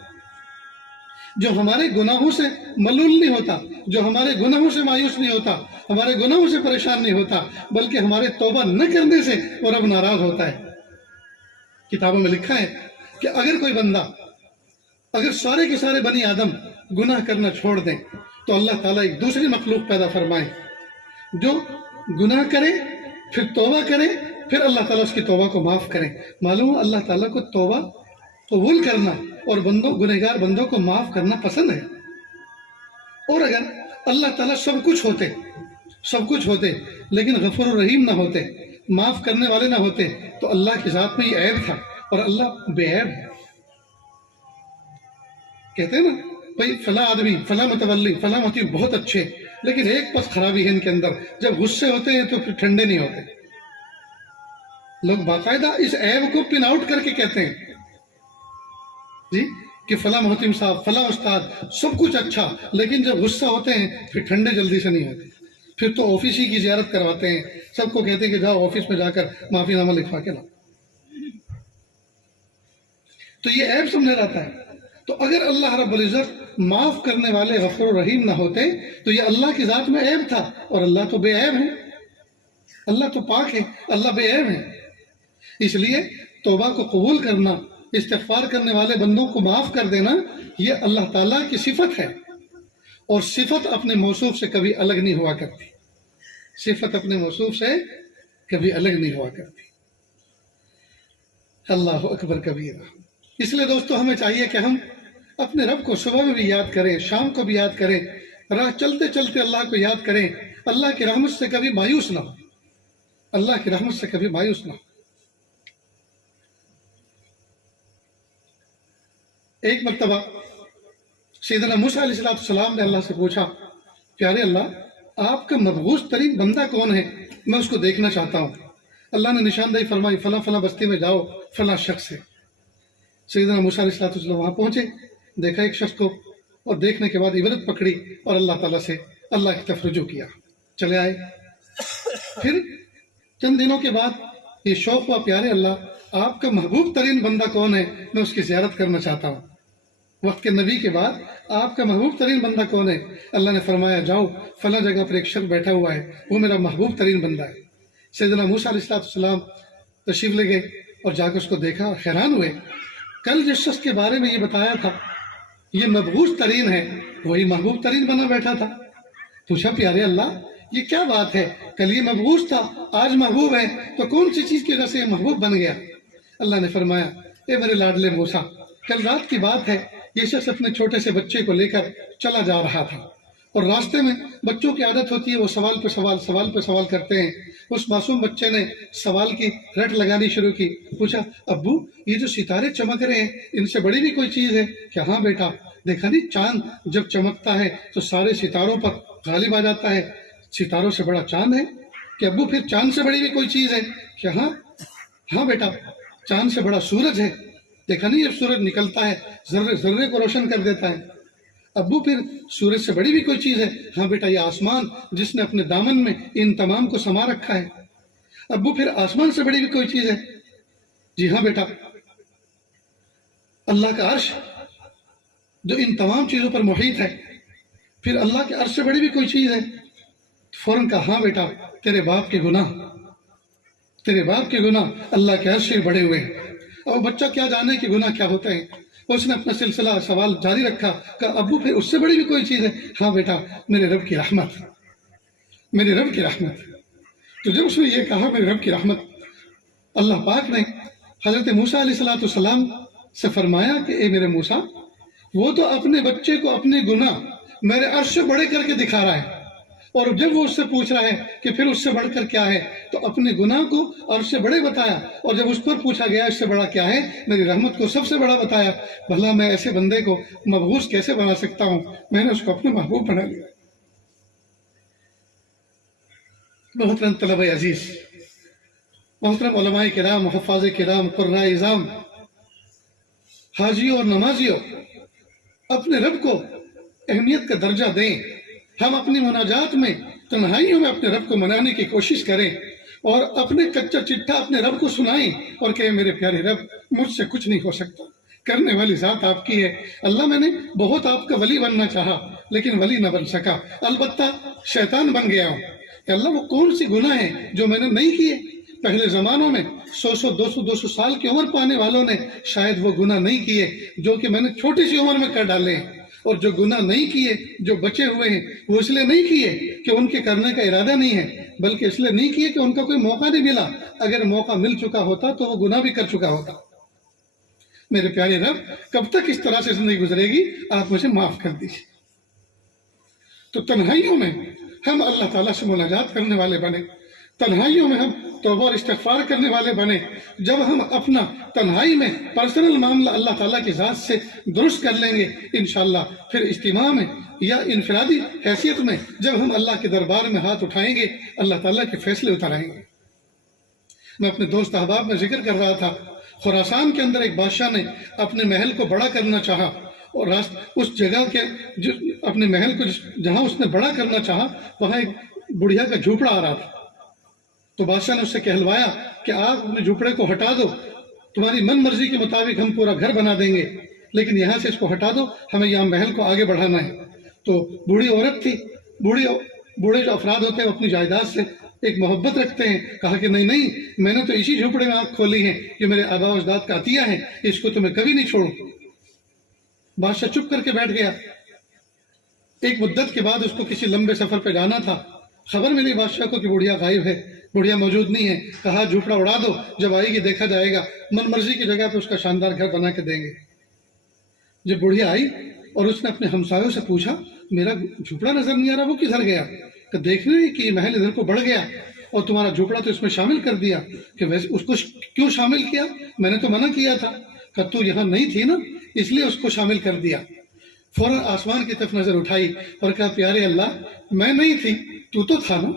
جو ہمارے گناہوں سے ملول نہیں ہوتا، جو ہمارے گناہوں سے مایوس نہیں ہوتا، ہمارے گناہوں سے پریشان نہیں ہوتا، بلکہ ہمارے توبہ نہ کرنے سے وہ رب ناراض ہوتا ہے۔ کتابوں میں لکھا ہے کہ اگر کوئی بندہ، اگر سارے کے سارے بنی آدم گناہ کرنا چھوڑ دیں تو اللہ تعالیٰ ایک دوسری مخلوق پیدا فرمائے جو گناہ کرے، پھر توبہ کرے، پھر اللہ تعالیٰ اس کی توبہ کو معاف کرے۔ معلوم اللہ تعالیٰ کو توبہ قبول کرنا اور گنہگار بندوں کو معاف کرنا پسند ہے۔ اور اگر اللہ تعالیٰ سب کچھ ہوتے لیکن غفور الرحیم نہ ہوتے، معاف کرنے والے نہ ہوتے، تو اللہ کی ذات میں یہ عیب تھا، اور اللہ بے عیب ہے۔ کہتے ہیں نا بھائی فلاں آدمی، فلاں متولی، فلاں متیب بہت اچھے، لیکن ایک بس خرابی ہے ان کے اندر، جب غصے ہوتے ہیں تو پھر ٹھنڈے نہیں ہوتے۔ لوگ باقاعدہ اس عیب کو پن آؤٹ کر کے کہتے ہیں جی کہ فلاں محتم صاحب، فلاں استاد، سب کچھ اچھا، لیکن جب غصہ ہوتے ہیں پھر ٹھنڈے جلدی سے نہیں ہوتے، پھر تو آفس ہی کی زیارت کرواتے ہیں، سب کو کہتے ہیں کہ جاؤ آفس میں جا کر معافی نامہ لکھوا کے لاؤ۔ تو یہ عیب سمجھا جاتا ہے۔ تو اگر اللہ رب العزت معاف کرنے والے غفور الرحیم نہ ہوتے تو یہ اللہ کی ذات میں عیب تھا، اور اللہ تو بے عیب ہے، اللہ تو پاک ہے، اللہ بے عیب ہے۔ اس لیے توبہ کو قبول کرنا، استغفار کرنے والے بندوں کو معاف کر دینا، یہ اللہ تعالیٰ کی صفت ہے، اور صفت اپنے موصوف سے کبھی الگ نہیں ہوا کرتی، صفت اپنے موصوف سے کبھی الگ نہیں ہوا کرتی۔ اللہ اکبر کبیرہ۔ اس لیے دوستو ہمیں چاہیے کہ ہم اپنے رب کو صبح میں بھی یاد کریں، شام کو بھی یاد کریں، راہ چلتے چلتے اللہ کو یاد کریں، اللہ کی رحمت سے کبھی مایوس نہ ہو، اللہ کی رحمت سے کبھی مایوس نہ ہو۔ ایک مرتبہ سیدنا موسیٰ علیہ السلام نے اللہ سے پوچھا، پیارے اللہ آپ کا مبغوث ترین بندہ کون ہے، میں اس کو دیکھنا چاہتا ہوں۔ اللہ نے نشاندہی فرمائی، فلاں فلاں بستی میں جاؤ، فلاں شخص ہے۔ سیدنا موسیٰ علیہ السلام وہاں پہنچے، دیکھا ایک شخص کو، اور دیکھنے کے بعد عبرت پکڑی اور اللہ تعالیٰ سے اللہ کی طرف رجوع کیا، چلے آئے۔ پھر چند دنوں کے بعد یہ شوق ہوا، پیارے اللہ آپ کا محبوب ترین بندہ کون ہے، میں اس کی زیارت کرنا چاہتا ہوں۔ وقت کے نبی کے بعد آپ کا محبوب ترین بندہ کون ہے؟ اللہ نے فرمایا، جاؤ فلاں جگہ پر ایک شخص بیٹھا ہوا ہے، وہ میرا محبوب ترین بندہ ہے۔ سیدنا موسیٰ علیہ السلام تشریف لے گئے اور جا کے اس کو دیکھا اور حیران ہوئے، کل جس شخص کے بارے میں یہ بتایا تھا یہ مبغوث ترین ہے، وہی محبوب ترین بنا بیٹھا تھا۔ پوچھا، پیارے اللہ یہ کیا بات ہے، کل یہ مبغوث تھا آج محبوب ہے، تو کون سی چیز کی وجہ سے یہ محبوب بن گیا؟ اللہ نے فرمایا، اے میرے لاڈلے موسیٰ، کل رات کی بات ہے، یہ شخص اپنے چھوٹے سے بچے کو لے کر چلا جا رہا تھا، اور راستے میں بچوں کی عادت ہوتی ہے وہ سوال پہ سوال کرتے ہیں۔ اس معصوم بچے نے سوال کی رٹ لگانی شروع کی، پوچھا، ابو یہ جو ستارے چمک رہے ہیں ان سے بڑی بھی کوئی چیز ہے کیا؟ ہاں بیٹا، دیکھا نہیں چاند جب چمکتا ہے تو سارے ستاروں پر غالب آ جاتا ہے، ستاروں سے بڑا چاند ہے کہ ابو پھر چاند سے بڑی بھی کوئی چیز ہے کیا؟ ہاں بیٹا، چاند سے بڑا سورج ہے، دیکھا نہیں جب سورج نکلتا ہے ذرے کو روشن کر دیتا ہے۔ ابو پھر سورج سے بڑی بھی کوئی چیز ہے؟ ہاں بیٹا، یہ آسمان جس نے اپنے دامن میں ان تمام کو سما رکھا ہے۔ ابو پھر آسمان سے بڑی بھی کوئی چیز ہے؟ جی ہاں بیٹا، اللہ کا عرش جو ان تمام چیزوں پر محیط ہے۔ پھر اللہ کے عرش سے بڑی بھی کوئی چیز ہے؟ فوراً کہا، ہاں بیٹا، تیرے باپ کے گناہ اللہ کے عرش سے بڑے ہوئے ہیں۔ اور بچہ کیا جانے کہ گناہ کیا ہوتے ہیں، اس نے اپنا سلسلہ سوال جاری رکھا، کہا، ابو پھر اس سے بڑی بھی کوئی چیز ہے؟ ہاں بیٹا، میرے رب کی رحمت۔ تو جب اس نے یہ کہا میرے رب کی رحمت، اللہ پاک نے حضرت موسیٰ علیہ السلام سے فرمایا کہ اے میرے موسیٰ، وہ تو اپنے بچے کو اپنے گناہ میرے عرش سے بڑے کر کے دکھا رہا ہے، اور جب وہ اس سے پوچھ رہا ہے کہ پھر اس سے بڑھ کر کیا ہے، تو اپنے گناہ کو عرش سے بڑے بتایا، اور جب اس پر پوچھا گیا اس سے بڑا کیا ہے، میری رحمت کو سب سے بڑا بتایا۔ بھلا میں ایسے بندے کو مبغوث کیسے بنا سکتا ہوں؟ میں نے اس کو اپنا محبوب بنا لیا۔ محترم طلبہ عزیز، محترم علماء کرام، حفاظ کرام، قراء اعظام، حاجیوں اور نمازیوں، اپنے رب کو اہمیت کا درجہ دیں۔ ہم اپنی مناجات میں تنہائیوں میں اپنے رب کو منانے کی کوشش کریں، اور اپنے کچا چٹھا اپنے رب کو سنائیں اور کہیں، میرے پیارے رب مجھ سے کچھ نہیں ہو سکتا، کرنے والی ذات آپ کی ہے۔ اللہ میں نے بہت آپ کا ولی بننا چاہا لیکن ولی نہ بن سکا، البتہ شیطان بن گیا ہوں۔ کہ اللہ وہ کون سی گناہ ہیں جو میں نے نہیں کیے؟ پہلے زمانوں میں 100 سال کی عمر پانے والوں نے شاید وہ گناہ نہیں کیے جو کہ میں نے چھوٹی سی عمر میں کر ڈالے ہیں، اور جو گناہ نہیں کیے، جو بچے ہوئے ہیں، وہ اس لیے نہیں کیے کہ ان کے کرنے کا ارادہ نہیں ہے، بلکہ اس لیے نہیں کیے کہ ان کا کوئی موقع نہیں ملا۔ اگر موقع مل چکا ہوتا تو وہ گناہ بھی کر چکا ہوتا۔ میرے پیارے رب، کب تک اس طرح سے زندگی گزرے گی؟ آپ مجھے معاف کر دیجیے۔ تو تنہائیوں میں ہم اللہ تعالیٰ سے مناجات کرنے والے بنے، تنہائیوں میں ہم توبہ اور استغفار کرنے والے بنے۔ جب ہم اپنا تنہائی میں پرسنل معاملہ اللہ تعالیٰ کی ذات سے درست کر لیں گے، انشاءاللہ پھر اجتماع میں یا انفرادی حیثیت میں جب ہم اللہ کے دربار میں ہاتھ اٹھائیں گے، اللہ تعالیٰ کے فیصلے اترائیں گے۔ میں اپنے دوست احباب میں ذکر کر رہا تھا، خراسان کے اندر ایک بادشاہ نے اپنے محل کو بڑا کرنا چاہا، اور اس جگہ کے اپنے محل کو جہاں اس نے بڑا کرنا چاہا وہاں ایک بڑھیا کا جھوپڑا آ رہا تھا۔ تو بادشاہ نے اس سے کہلوایا کہ آپ اپنے جھوپڑے کو ہٹا دو، تمہاری من مرضی کے مطابق ہم پورا گھر بنا دیں گے، لیکن یہاں سے اس کو ہٹا دو، ہمیں یہاں محل کو آگے بڑھانا ہے۔ تو بوڑھی عورت تھی، بوڑھے جو افراد ہوتے ہیں وہ اپنی جائیداد سے ایک محبت رکھتے ہیں، کہا کہ نہیں، میں نے تو اسی جھوپڑے میں آنکھ کھولی ہے، یہ میرے آباء و اجداد کا عطیہ ہے، اس کو تو میں کبھی نہیں چھوڑوں۔ بادشاہ چپ کر کے بیٹھ گیا۔ ایک مدت کے بعد اس کو کسی لمبے سفر پہ جانا تھا، خبر ملی بادشاہ کو کہ بڑھیا غائب ہے، بڑھیا موجود نہیں ہے۔ کہا جھوپڑا اڑا دو، جب آئے گی دیکھا جائے گا، من مرضی کی جگہ پہ اس کا شاندار گھر بنا کے دیں گے۔ جب بڑھیا آئی اور اس نے اپنے ہمسایوں سے پوچھا، میرا جھوپڑا نظر نہیں آ رہا، وہ کدھر گیا؟ کہ دیکھ رہے کہ یہ محل ادھر کو بڑھ گیا اور تمہارا جھوپڑا تو اس میں شامل کر دیا، کہ ویسے اس کو کیوں شامل کیا؟ میں نے تو منع کیا تھا کہ تو یہاں نہیں تھی نا، اس لیے اس کو شامل کر دیا۔ فوراً آسمان کی طرف نظر اٹھائی اور کہا پیارے اللہ میں نہیں تھی، تو تھا نا،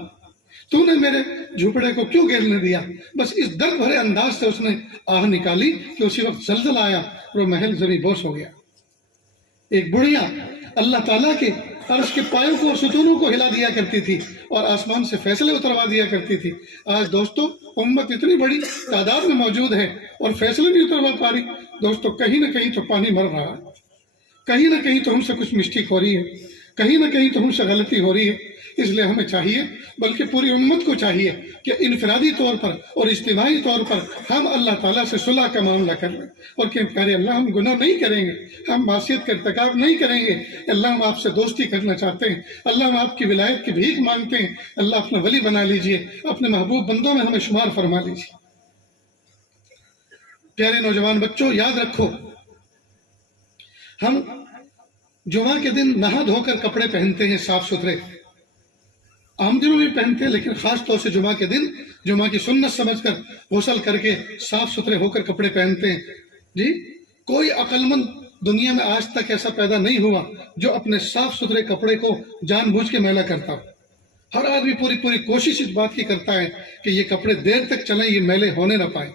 تو نے میرے جھوپڑے کو کیوں گرنے دیا؟ بس اس درد بھرے انداز سے اس نے آہ نکالی کہ اسی وقت زلزلہ آیا اور وہ محل زمین بوس ہو گیا۔ ایک بڑھیا اللہ تعالیٰ کے عرش کے پایوں کو اور ستونوں کو ہلا دیا کرتی تھی اور آسمان سے فیصلے اتروا دیا کرتی تھی۔ آج دوستو امت اتنی بڑی تعداد میں موجود ہے اور فیصلے نہیں اتروا پا رہی۔ دوستو کہیں نہ کہیں تو پانی مر رہا ہے، کہیں نہ کہیں تو ہم سے کچھ مسٹیک ہو رہی ہے، کہیں نہ کہیں تو ہم سے غلطی ہو رہی ہے۔ اس لیے ہمیں چاہیے، بلکہ پوری امت کو چاہیے کہ انفرادی طور پر اور اجتماعی طور پر ہم اللہ تعالیٰ سے صلح کا معاملہ کر لیں اور کہ پیارے اللہ ہم گناہ نہیں کریں گے، ہم معصیت کا ارتکاب نہیں کریں گے، اللہ ہم آپ سے دوستی کرنا چاہتے ہیں، اللہ ہم آپ کی ولایت کی بھیک مانگتے ہیں، اللہ اپنا ولی بنا لیجئے، اپنے محبوب بندوں میں ہمیں شمار فرما لیجئے۔ پیارے نوجوان بچوں یاد رکھو، ہم جمعہ کے دن نہا دھو کر کپڑے پہنتے ہیں صاف ستھرے، عام دنوں میں پہنتے ہیں، لیکن خاص طور سے جمعہ کے دن جمعہ کی سنت سمجھ کر غسل کر کے صاف ستھرے ہو کر کپڑے پہنتے ہیں۔ جی کوئی عقل مند دنیا میں آج تک ایسا پیدا نہیں ہوا جو اپنے صاف ستھرے کپڑے کو جان بوجھ کے میلا کرتا ہو۔ ہر آدمی پوری کوشش اس بات کی کرتا ہے کہ یہ کپڑے دیر تک چلیں، یہ میلے ہونے نہ پائیں۔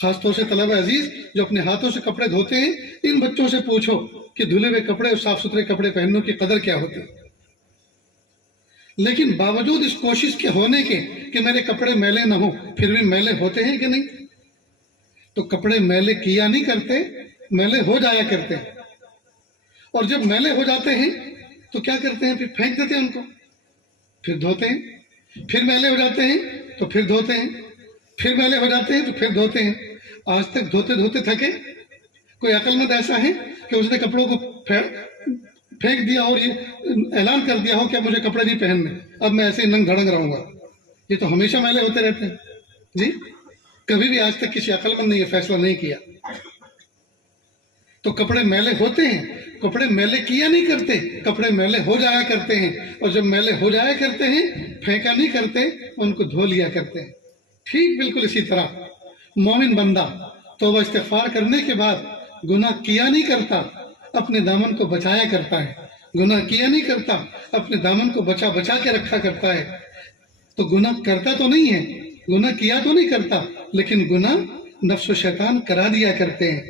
خاص طور سے طلبہ عزیز جو اپنے ہاتھوں سے کپڑے دھوتے ہیں، ان بچوں سے پوچھو کہ دھلے ہوئے کپڑے اور صاف ستھرے کپڑے پہننے کی قدر کیا ہوتی ہے۔ لیکن باوجود اس کوشش کے ہونے کے کہ میرے کپڑے میلے نہ ہوں، پھر بھی میلے ہوتے ہیں کہ نہیں؟ تو کپڑے میلے کیا نہیں کرتے، میلے ہو جایا کرتے ہیں، اور جب میلے ہو جاتے ہیں تو کیا کرتے ہیں؟ پھر پھینک دیتے ہیں ان کو، پھر دھوتے ہیں، پھر میلے ہو جاتے ہیں تو پھر دھوتے ہیں، پھر میلے ہو جاتے ہیں تو پھر دھوتے ہیں۔ آج تک دھوتے دھوتے تھکے؟ کوئی عقل مند ایسا ہے کہ اس نے کپڑوں کو پھینک دیا اور یہ اعلان کر دیا ہو کہ اب مجھے کپڑے نہیں پہننے، اب میں ایسے ہی ننگ دھڑنگ رہوں گا؟ یہ تو ہمیشہ میلے ہوتے رہتے ہیں۔ جی کبھی بھی آج تک کسی عقل مند نے یہ فیصلہ نہیں کیا۔ تو کپڑے میلے ہوتے ہیں، کپڑے میلے کیا نہیں کرتے، کپڑے میلے ہو جایا کرتے ہیں، اور جب میلے ہو جایا کرتے ہیں پھینکا نہیں کرتے، ان کو دھو لیا کرتے ہیں۔ ٹھیک بالکل اسی طرح مومن بندہ توبہ استغفار کرنے کے بعد گناہ کیا نہیں کرتا، اپنے دامن کو بچایا کرتا ہے، گناہ کیا نہیں کرتا، اپنے دامن کو بچا کے رکھا کرتا ہے۔ تو گناہ کرتا تو نہیں ہے، گناہ کیا تو نہیں کرتا، لیکن گناہ نفس و شیطان کرا دیا کرتے ہیں،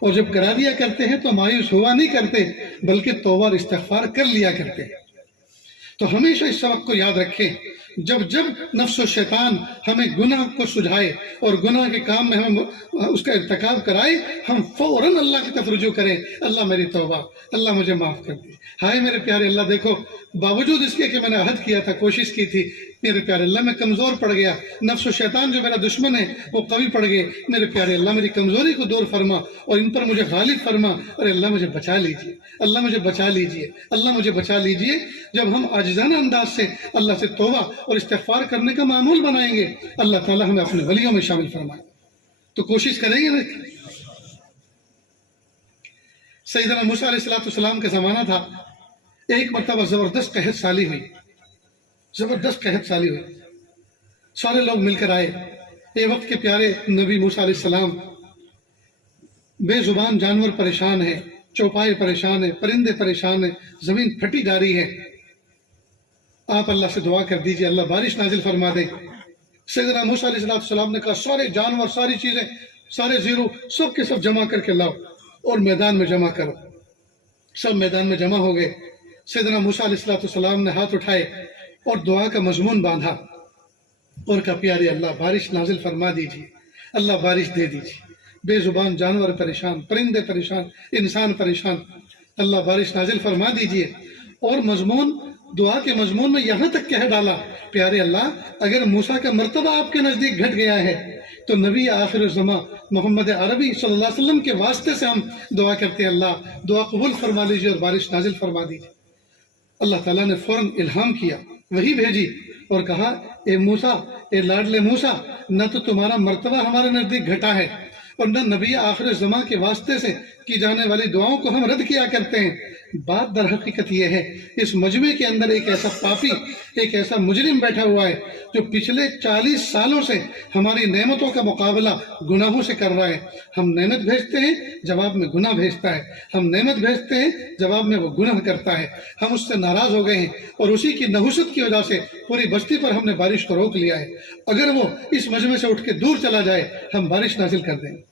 اور جب کرا دیا کرتے ہیں تو مایوس ہوا نہیں کرتے، بلکہ توبہ اور استغفار کر لیا کرتے ہیں۔ تو ہمیشہ اس سبق کو یاد رکھیں، جب نفس و شیطان ہمیں گناہ کو سجھائے اور گناہ کے کام میں ہم اس کا ارتکاب کرائے، ہم فوراً اللہ کی طرف رجوع کریں، اللہ میری توبہ، اللہ مجھے معاف کر دی۔ ہائے میرے پیارے اللہ، دیکھو باوجود اس کے کہ میں نے عہد کیا تھا، کوشش کی تھی، میرے پیارے اللہ میں کمزور پڑ گیا، نفس و شیطان جو میرا دشمن ہے وہ قوی پڑ گئے، میرے پیارے اللہ میری کمزوری کو دور فرما اور ان پر مجھے غالب فرما، اور اللہ مجھے بچا لیجئے، اللہ مجھے بچا لیجئے، اللہ مجھے بچا لیجئے۔ جب ہم عاجزانہ انداز سے اللہ سے توبہ اور استغفار کرنے کا معمول بنائیں گے، اللہ تعالیٰ ہمیں اپنے ولیوں میں شامل فرمائے۔ تو کوشش کریں گے نا۔ سیدنا موسیٰ علیہ السلام کا زمانہ تھا، ایک مرتبہ زبردست قحط سالی ہوئی، زبردست قحط سالی ہوئی، سارے لوگ مل کر آئے۔ اے وقت کے پیارے نبی موسیٰ علیہ السلام، بے زبان جانور پریشان ہیں، چوپائے پریشان ہیں، پرندے پریشان ہیں، زمین پھٹی جا رہی ہے، آپ اللہ سے دعا کر دیجئے اللہ بارش نازل فرما دے۔ سیدنا موسیٰ علیہ السلام نے کہا سارے جانور، ساری چیزیں، سارے زیرو سب کے سب جمع کر کے لاؤ اور میدان میں جمع کرو۔ سب میدان میں جمع ہو گئے۔ سیدنا موسیٰ علیہ السلام نے ہاتھ اٹھائے اور دعا کا مضمون باندھا اور کہا پیارے اللہ بارش نازل فرما دیجئے، اللہ بارش دے دیجئے، بے زبان جانور پریشان، پرندے پریشان، انسان پریشان، اللہ بارش نازل فرما دیجئے۔ اور دعا کے مضمون میں یہاں تک کہہ ڈالا پیارے اللہ اگر موسیٰ کا مرتبہ آپ کے نزدیک گھٹ گیا ہے تو نبی آخر الزمان محمد عربی صلی اللہ علیہ وسلم کے واسطے سے ہم دعا کرتے ہیں، اللہ دعا قبول فرما لیجئے اور بارش نازل فرما دیجئے۔ اللہ تعالیٰ نے فوراً الہام کیا، وحی بھیجی اور کہا اے موسیٰ، اے لاڈلے موسیٰ، نہ تو تمہارا مرتبہ ہمارے نزدیک گھٹا ہے اور نہ نبی آخر زمان کے واسطے سے کی جانے والی دعاؤں کو ہم رد کیا کرتے ہیں۔ بات در حقیقت یہ ہے، اس مجمع کے اندر ایک ایسا پاپی، ایک ایسا مجرم بیٹھا ہوا ہے جو پچھلے 40 سالوں سے ہماری نعمتوں کا مقابلہ گناہوں سے کر رہا ہے۔ ہم نعمت بھیجتے ہیں، جواب میں گناہ بھیجتا ہے، ہم نعمت بھیجتے ہیں، جواب میں وہ گناہ کرتا ہے۔ ہم اس سے ناراض ہو گئے ہیں اور اسی کی نحوست کی وجہ سے پوری بستی پر ہم نے بارش کو روک لیا ہے۔ اگر وہ اس مجمع سے اٹھ کے دور چلا جائے، ہم بارش نازل کر دیں گے۔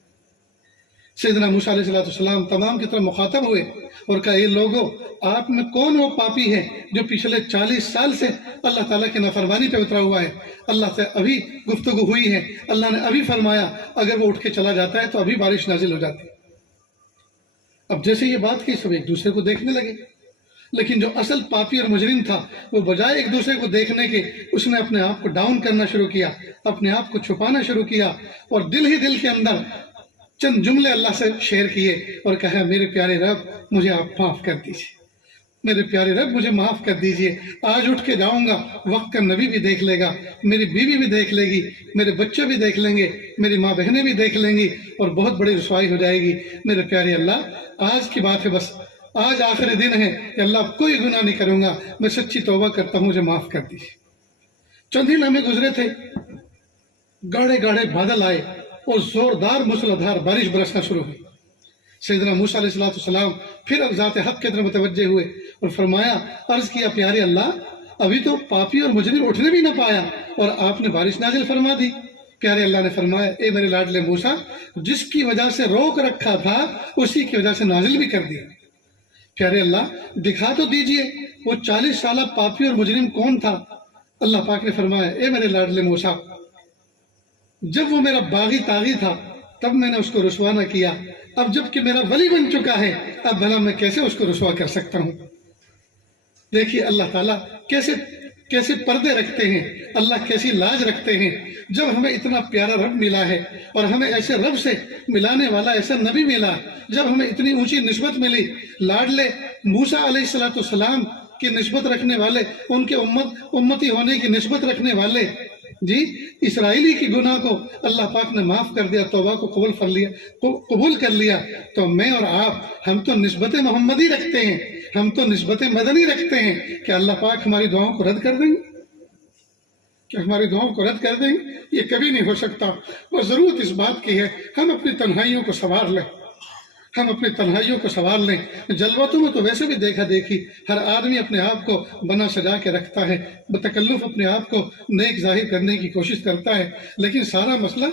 سیدنا موسیٰ علیہ السلام تمام کی طرف مخاطب ہوئے اور کہا، اے لوگو، آپ میں کون وہ پاپی ہے جو پچھلے 40 سال سے اللہ تعالیٰ کی نافرمانی پہ اترا ہوا ہے؟ اللہ سے ابھی گفتگو ہوئی ہے، اللہ نے ابھی فرمایا اگر وہ اٹھ کے چلا جاتا ہے تو ابھی بارش نازل ہو جاتی ہے۔ اب جیسے یہ بات کی، سب ایک دوسرے کو دیکھنے لگے، لیکن جو اصل پاپی اور مجرم تھا وہ بجائے ایک دوسرے کو دیکھنے کے، اس نے اپنے آپ کو ڈاؤن کرنا شروع کیا، اپنے آپ کو چھپانا شروع کیا اور دل ہی دل کے اندر چند جملے اللہ سے شیئر کیے اور کہا، میرے پیارے رب مجھے آپ معاف کر دیجئے، میرے پیارے رب مجھے معاف کر دیجئے۔ آج اٹھ کے جاؤں گا، وقت کا نبی بھی دیکھ لے گا، میری بیوی بھی دیکھ لے گی، میرے بچے بھی دیکھ لیں گے، میری ماں بہنیں بھی دیکھ لیں گی اور بہت بڑی رسوائی ہو جائے گی۔ میرے پیارے اللہ، آج کی بات ہے، بس آج آخری دن ہے کہ اللہ اب کوئی گناہ نہیں کروں گا، میں سچی توبہ کرتا ہوں، مجھے معاف کر دیجئے۔ چند ہی لمحے گزرے تھے، گاڑے گاڑے بادل آئے اور زوردار موسلادھار بارش برسنا شروع ہوئی۔ سیدنا موسیٰ علیہ السلام پھر ذات حق کی طرف متوجہ ہوئے اور فرمایا، عرض کیا، پیارے اللہ، ابھی تو پاپی اور مجرم اٹھنے بھی نہ پایا اور آپ نے بارش نازل فرما دی۔ پیارے اللہ نے فرمایا، اے میرے لاڈلے موسیٰ، جس کی وجہ سے روک رکھا تھا اسی کی وجہ سے نازل بھی کر دیا۔ پیارے اللہ، دکھا تو دیجئے وہ 40 سالہ پاپی اور مجرم کون تھا؟ اللہ پاک نے فرمایا، اے میرے لاڈلے موسیٰ، جب وہ میرا باغی تاغی تھا تب میں نے اس کو رسوا نہ کیا، اب جب کہ میرا ولی بن چکا ہے اب بھلا میں کیسے اس کو رسوا کر سکتا ہوں؟ دیکھیے اللہ تعالیٰ کیسے پردے رکھتے ہیں، اللہ کیسی لاج رکھتے ہیں۔ جب ہمیں اتنا پیارا رب ملا ہے اور ہمیں ایسے رب سے ملانے والا ایسا نبی ملا، جب ہمیں اتنی اونچی نسبت ملی، لاڈلے موسیٰ علیہ السلام کی نسبت رکھنے والے، ان کے امتی ہونے کی نسبت رکھنے والے جی اسرائیلی کی گناہ کو اللہ پاک نے معاف کر دیا، توبہ کو قبول کر لیا، تو میں اور آپ، ہم تو نسبت محمدی رکھتے ہیں، ہم تو نسبت مدنی رکھتے ہیں کہ اللہ پاک ہماری دعاؤں کو رد کر دیں گے؟ کہ ہماری دعاؤں کو رد کر دیں گے؟ یہ کبھی نہیں ہو سکتا۔ اور ضرورت اس بات کی ہے ہم اپنی تنہائیوں کو سنوار لیں، ہم اپنی تنہائیوں کو سنوار لیں۔ جلوتوں میں تو ویسے بھی دیکھا دیکھی، ہر آدمی اپنے آپ کو بنا سجا کے رکھتا ہے، بتکلف اپنے آپ کو نیک ظاہر کرنے کی کوشش کرتا ہے، لیکن سارا مسئلہ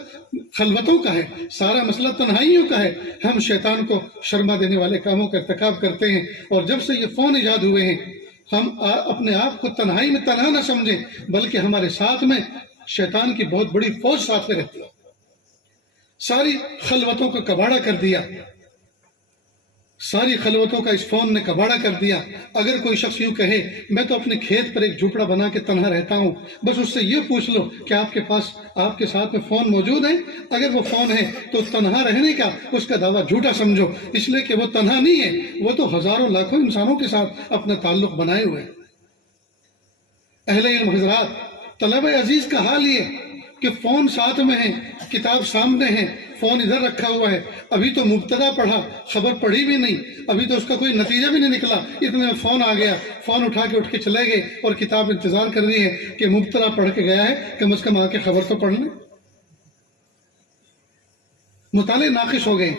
خلوتوں کا ہے، سارا مسئلہ تنہائیوں کا ہے۔ ہم شیطان کو شرما دینے والے کاموں کا ارتکاب کرتے ہیں، اور جب سے یہ فون ایجاد ہوئے ہیں ہم اپنے آپ کو تنہائی میں تنہا نہ سمجھیں، بلکہ ہمارے ساتھ میں شیطان کی بہت بڑی فوج ساتھ میں رہتی ہے۔ ساری خلوتوں کو کباڑا کر دیا، ساری خلوتوں کا اس فون نے کباڑا کر دیا۔ اگر کوئی شخص یوں کہے میں تو اپنے کھیت پر ایک جھوپڑا بنا کے تنہا رہتا ہوں، بس اس سے یہ پوچھ لو کہ آپ کے پاس، آپ کے ساتھ میں فون موجود ہے؟ اگر وہ فون ہے تو تنہا رہنے کا اس کا دعویٰ جھوٹا سمجھو، اس لیے کہ وہ تنہا نہیں ہے، وہ تو ہزاروں لاکھوں انسانوں کے ساتھ اپنا تعلق بنائے ہوئے ہیں۔ اہل علم حضرات، طلبہ عزیز کا حال یہ کہ فون ساتھ میں ہے، کتاب سامنے ہے، فون ادھر رکھا ہوا ہے، ابھی تو مبتدا پڑھا، خبر پڑھی بھی نہیں، ابھی تو اس کا کوئی نتیجہ بھی نہیں نکلا، اتنے میں فون آ گیا، فون اٹھا کے اٹھ کے چلے گئے اور کتاب انتظار کر رہی ہے کہ مبتدا پڑھ کے گیا ہے، کم از کم آ کے خبر تو پڑھ لیں۔ مطالعے ناقص ہو گئے،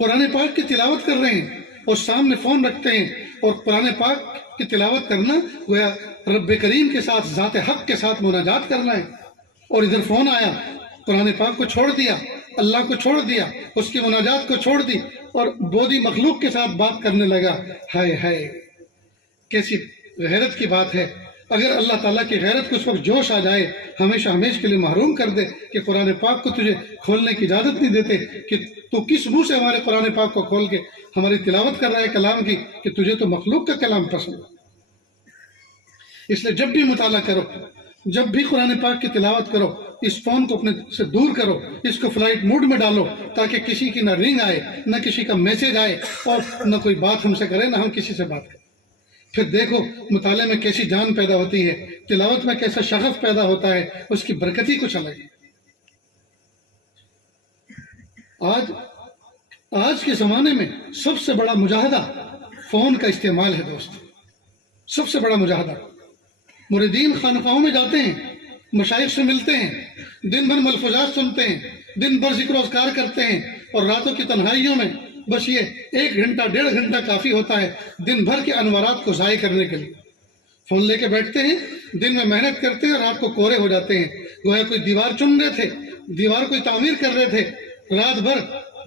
قرآن پاک کی تلاوت کر رہے ہیں اور سامنے فون رکھتے ہیں، اور قرآن پاک کی تلاوت کرنا گویا رب کریم کے ساتھ، ذات حق کے ساتھ مناجات کرنا ہے، اور ادھر فون آیا، قرآن پاک کو چھوڑ دیا، اللہ کو چھوڑ دیا، اس کی مناجات کو چھوڑ دی اور بودی مخلوق کے ساتھ بات کرنے لگا۔ ہائے ہائے، کیسی غیرت کی بات ہے۔ اگر اللہ تعالیٰ کی غیرت کو اس وقت جوش آ جائے، ہمیشہ ہمیشہ کے لیے محروم کر دے کہ قرآن پاک کو تجھے کھولنے کی اجازت نہیں دیتے، کہ تو کس منہ سے ہمارے قرآن پاک کو کھول کے ہماری تلاوت کر رہا ہے کلام کی، کہ تجھے تو مخلوق کا کلام پسند ہے۔ اس لیے جب بھی مطالعہ کرو، جب بھی قرآن پاک کی تلاوت کرو، اس فون کو اپنے سے دور کرو، اس کو فلائٹ موڈ میں ڈالو، تاکہ کسی کی نہ رنگ آئے، نہ کسی کا میسج آئے، اور نہ کوئی بات ہم سے کرے، نہ ہم کسی سے بات کریں۔ پھر دیکھو مطالعے میں کیسی جان پیدا ہوتی ہے، تلاوت میں کیسا شغف پیدا ہوتا ہے، اس کی برکت ہی کچھ الگ ہے۔ آج کے زمانے میں سب سے بڑا مجاہدہ فون کا استعمال ہے دوست، سب سے بڑا مجاہدہ۔ مریدین خانقاہوں میں جاتے ہیں، مشائخ سے ملتے ہیں، دن بھر ملفوظات سنتے ہیں، دن بھر ذکر و اذکار کرتے ہیں، اور راتوں کی تنہائیوں میں بس یہ 1 گھنٹہ 1.5 گھنٹہ کافی ہوتا ہے دن بھر کے انوارات کو ضائع کرنے کے لیے۔ فون لے کے بیٹھتے ہیں، دن میں محنت کرتے ہیں، رات کو کورے ہو جاتے ہیں، گویا کوئی دیوار چن رہے تھے، دیوار کوئی تعمیر کر رہے تھے، رات بھر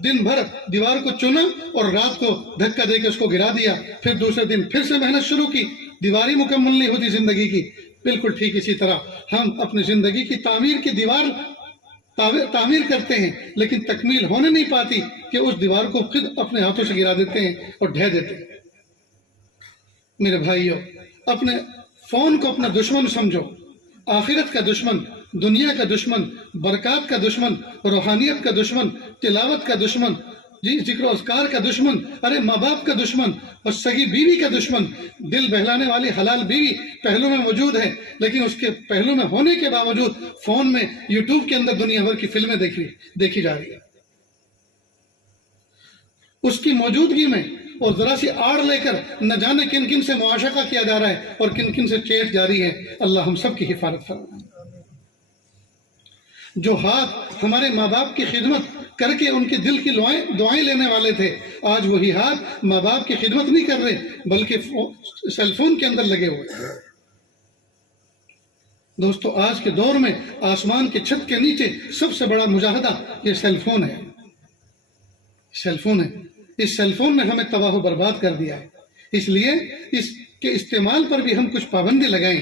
دن بھر دیوار کو چنا اور رات کو دھکا دے کے اس کو گرا دیا، پھر دوسرے دن پھر سے محنت شروع کی، دیوار ہی مکمل نہیں ہوتی زندگی کی۔ بالکل ٹھیک اسی طرح ہم اپنی زندگی کی تعمیر کی دیوار تعمیر کرتے ہیں، لیکن تکمیل ہونے نہیں پاتی کہ اس دیوار کو خود اپنے ہاتھوں سے گرا دیتے ہیں اور ڈھہ دیتے ہیں۔ میرے بھائیوں، اپنے فون کو اپنا دشمن سمجھو، آخرت کا دشمن، دنیا کا دشمن، برکات کا دشمن، روحانیت کا دشمن، تلاوت کا دشمن، ذکر و اذکار کا دشمن، ارے ماں باپ کا دشمن اور سگی بیوی کا دشمن۔ دل بہلانے والی حلال بیوی پہلو میں موجود ہے، لیکن اس کے پہلو میں ہونے کے باوجود فون میں یوٹیوب کے اندر دنیا بھر کی فلمیں دیکھی جا رہی ہے۔ اس کی موجودگی میں اور ذرا سی آڑ لے کر نہ جانے کن کن سے معاشقہ کیا جا رہا ہے اور کن کن سے چیٹ جاری ہے۔ اللہ ہم سب کی حفاظت فرمائے۔ جو ہاتھ ہمارے ماں باپ کی خدمت کر کے ان کے دل کی دعائیں لینے والے تھے، آج وہی ہاتھ ماں باپ کی خدمت نہیں کر رہے بلکہ سیل فون کے اندر لگے ہوئے۔ دوستو، آج کے دور میں آسمان کی چھت کے نیچے سب سے بڑا مجاہدہ یہ سیل فون ہے۔ سیل فون ہے، اس سیل فون نے ہمیں تباہ و برباد کر دیا ہے۔ اس لیے اس کے استعمال پر بھی ہم کچھ پابندی لگائیں،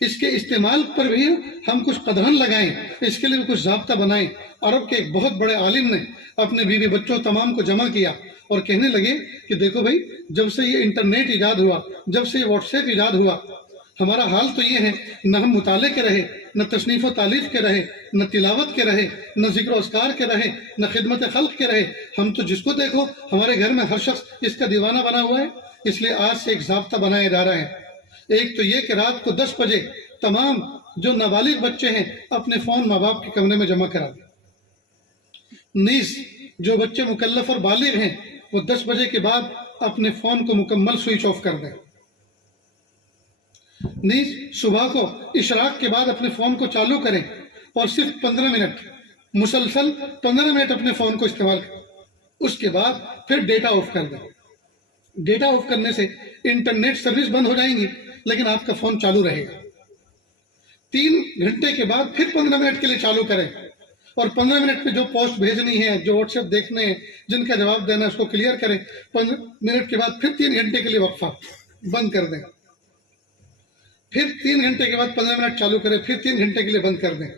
اس کے استعمال پر بھی ہم کچھ قدغن لگائیں، اس کے لیے کچھ ضابطہ بنائیں۔ عرب کے ایک بہت بڑے عالم نے اپنے بیوی بچوں تمام کو جمع کیا اور کہنے لگے کہ دیکھو بھائی، جب سے یہ انٹرنیٹ ایجاد ہوا، جب سے یہ واٹس ایپ ایجاد ہوا، ہمارا حال تو یہ ہے، نہ ہم مطالعے کے رہے، نہ تصنیف و تالیف کے رہے، نہ تلاوت کے رہے، نہ ذکر و اذکار کے رہے، نہ خدمت خلق کے رہے۔ ہم تو جس کو دیکھو ہمارے گھر میں ہر شخص اس کا دیوانہ بنا ہوا ہے۔ اس لیے آج سے ایک ضابطہ بنایا جا رہا ہے۔ ایک تو یہ کہ رات کو 10 بجے تمام جو نابالغ بچے ہیں اپنے فون ماں باپ کے کمرے میں جمع کرا دیں۔ نیز جو بچے مکلف اور بالغ ہیں وہ 10 بجے کے بعد اپنے فون کو مکمل سوئچ آف کر دیں۔ نیز صبح کو اشراق کے بعد اپنے فون کو چالو کریں اور صرف 15 منٹ مسلسل 15 منٹ اپنے فون کو استعمال کریں، اس کے بعد پھر ڈیٹا آف کر دیں۔ ڈیٹا آف کرنے سے انٹرنیٹ سروس بند ہو جائیں گی لیکن آپ کا فون چالو رہے گا۔ 3 گھنٹے کے بعد پھر 15 منٹ کے لیے چالو کریں اور 15 منٹ پہ جو پوسٹ بھیجنی ہے، جو واٹس ایپ دیکھنے ہیں، جن کا جواب دینا ہے، اس کو کلیئر کریں۔ 15 منٹ کے بعد پھر 3 گھنٹے کے لیے وقفہ بند کر دیں، پھر 3 گھنٹے کے بعد 15 منٹ چالو کریں، پھر 3 گھنٹے کے لیے بند کر دیں۔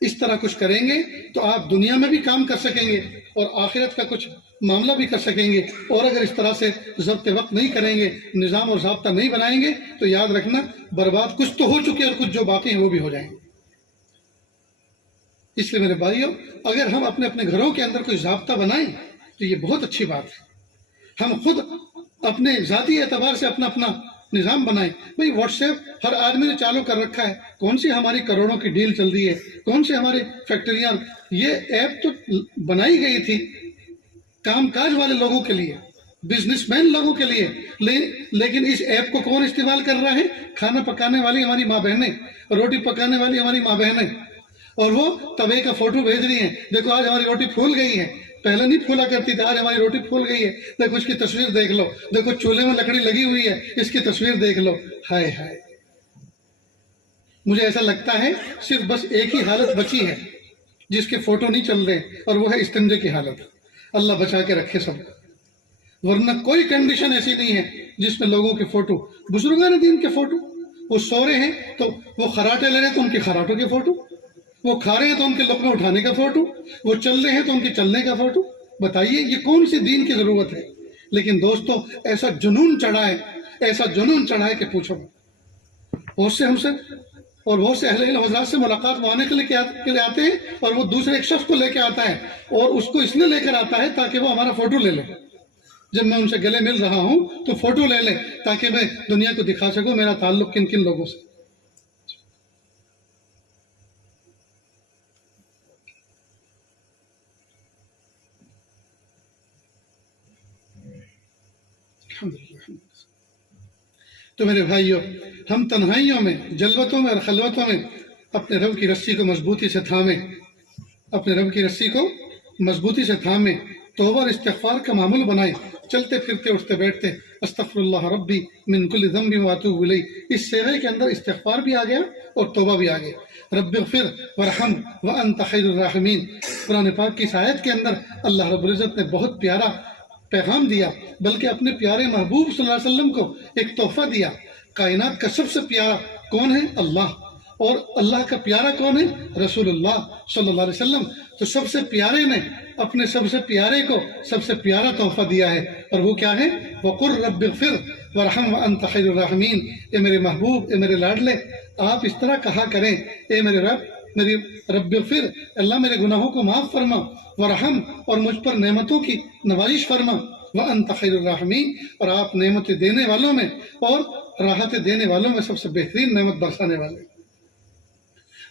اس طرح کچھ کریں گے تو آپ دنیا میں بھی کام کر سکیں گے اور آخرت کا کچھ معاملہ بھی کر سکیں گے۔ اور اگر اس طرح سے ضبط وقت نہیں کریں گے، نظام اور ضابطہ نہیں بنائیں گے تو یاد رکھنا برباد کچھ تو ہو چکے اور کچھ جو باقی ہیں وہ بھی ہو جائیں گے۔ اس لیے میرے بھائیوں، اگر ہم اپنے اپنے گھروں کے اندر کوئی ضابطہ بنائیں تو یہ بہت اچھی بات ہے۔ ہم خود اپنے ذاتی اعتبار سے اپنا نظام بنائیں۔ بھئی واٹس ایپ ہر آدمی نے چالو کر رکھا ہے، کون سی ہماری کروڑوں کی ڈیل چل رہی ہے، کون سی ہماری فیکٹریاں، یہ ایپ تو بنائی گئی تھی کام کاج والے لوگوں کے لیے، بزنس مین لوگوں کے لیے، لیکن اس ایپ کو کون استعمال کر رہا ہے؟ کھانا پکانے والی ہماری ماں بہنیں، روٹی پکانے والی ہماری ماں بہنیں، اور وہ توے کا فوٹو بھیج رہی ہیں، دیکھو آج ہماری روٹی پھول گئی ہے، پہلے نہیں پھولا کرتی تھی، آج ہماری روٹی پھول گئی ہے، دیکھو اس کی تصویر دیکھ لو، دیکھو چولہے میں لکڑی لگی ہوئی ہے، اس کی تصویر دیکھ لو۔ ہائے ہائے، مجھے ایسا لگتا ہے صرف بس ایک ہی حالت بچی ہے جس کے فوٹو نہیں چل رہے، اور وہ ہے استنجے کی حالت۔ اللہ بچا کے رکھے سب، ورنہ کوئی کنڈیشن ایسی نہیں ہے جس میں لوگوں کے فوٹو، بزرگان دین کے فوٹو، وہ سو رہے ہیں تو وہ خراٹے لے رہے ہیں تو ان کے خراٹوں کے فوٹو، وہ کھا رہے ہیں تو ان کے لقمے اٹھانے کا فوٹو، وہ چل رہے ہیں تو ان کے چلنے کا فوٹو۔ بتائیے یہ کون سی دین کی ضرورت ہے؟ لیکن دوستو، ایسا جنون چڑھا ہے کہ پوچھو۔ بہت سے ہم سے اور بہت سے اہل علم حضرات سے ملاقات مانے کے لیے آتے ہیں، اور وہ دوسرے ایک شخص کو لے کے آتا ہے، اور اس کو اس لیے لے کر آتا ہے تاکہ وہ ہمارا فوٹو لے لے۔ جب میں ان سے گلے مل رہا ہوں تو فوٹو لے لے تاکہ میں دنیا کو دکھا سکوں میرا تعلق کن کن لوگوں سے۔ تو میرے بھائیوں، ہم تنہائیوں میں، جلوتوں میں اور خلوتوں میں اپنے رب کی رسی کو مضبوطی سے تھامیں، اپنے رب کی رسی کو مضبوطی سے تھامیں، توبہ اور استغفار کا معمول بنائیں، چلتے پھرتے اٹھتے بیٹھتے استغفر اللہ ربی من کل ذنب واتوب الیہ، اس صیغے کے اندر استغفار بھی آ گیا اور توبہ بھی آ گیا۔ رب اغفر وارحم وانت خیر الراحمین، قرآن پاک کی اس آیت کے اندر اللہ رب العزت نے بہت پیارا پیغام دیا، بلکہ اپنے پیارے محبوب صلی اللہ علیہ وسلم کو ایک تحفہ دیا۔ کائنات کا سب سے پیارا کون ہے؟ اللہ، اور اللہ کا پیارا کون ہے؟ رسول اللہ صلی اللہ علیہ وسلم۔ تو سب سے پیارے نے اپنے سب سے پیارے کو سب سے پیارا تحفہ دیا ہے، اور وہ کیا ہے؟ وَقُلْ رَبِّ اغْفِرْ وَارْحَمْ وَأَنْتَ خَيْرُ الرَّاحِمِينَ، اے میرے محبوب، اے میرے لاڈلے، آپ اس طرح کہا کریں، اے میرے رب، میری رب اغفر، اللہ میرے گناہوں کو معاف فرما، وارحم، اور مجھ پر نعمتوں کی نوازش فرما، وَأَنْتَ خَيْرُ الرَّاحِمِينَ، اور آپ نعمتیں دینے والوں میں اور راحتیں دینے والوں میں سب سے بہترین نعمت برسانے والے۔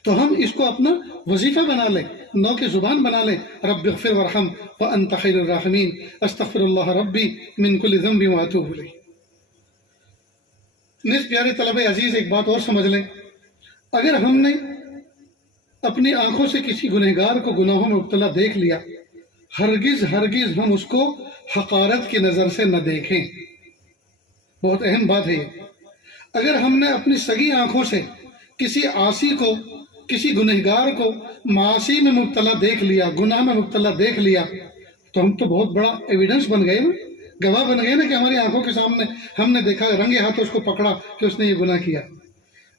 تو ہم اس کو اپنا وظیفہ بنا لیں، نو کی زبان بنا لیں، رب اغفر وارحم وانت خیر الراحمین، استغفر اللہ ربی من کل ذنب واتوب الیہ۔ میرے پیارے طلبہ عزیز، ایک بات اور سمجھ لیں، اگر ہم نے اپنی آنکھوں سے کسی گنہگار کو گناہوں میں مبتلا دیکھ لیا، ہرگز ہرگز ہم اس کو حقارت کی نظر سے نہ دیکھیں۔ بہت اہم بات ہے یہ۔ اگر ہم نے اپنی سگی آنکھوں سے کسی عاصی کو، کسی گنہگار کو معاصی میں مبتلا دیکھ لیا، گناہ میں مبتلا دیکھ لیا، تو ہم تو بہت بڑا ایویڈنس بن گئے نا، گواہ بن گئے نا، کہ ہماری آنکھوں کے سامنے ہم نے دیکھا، رنگے ہاتھوں اس کو پکڑا کہ اس نے یہ گناہ کیا۔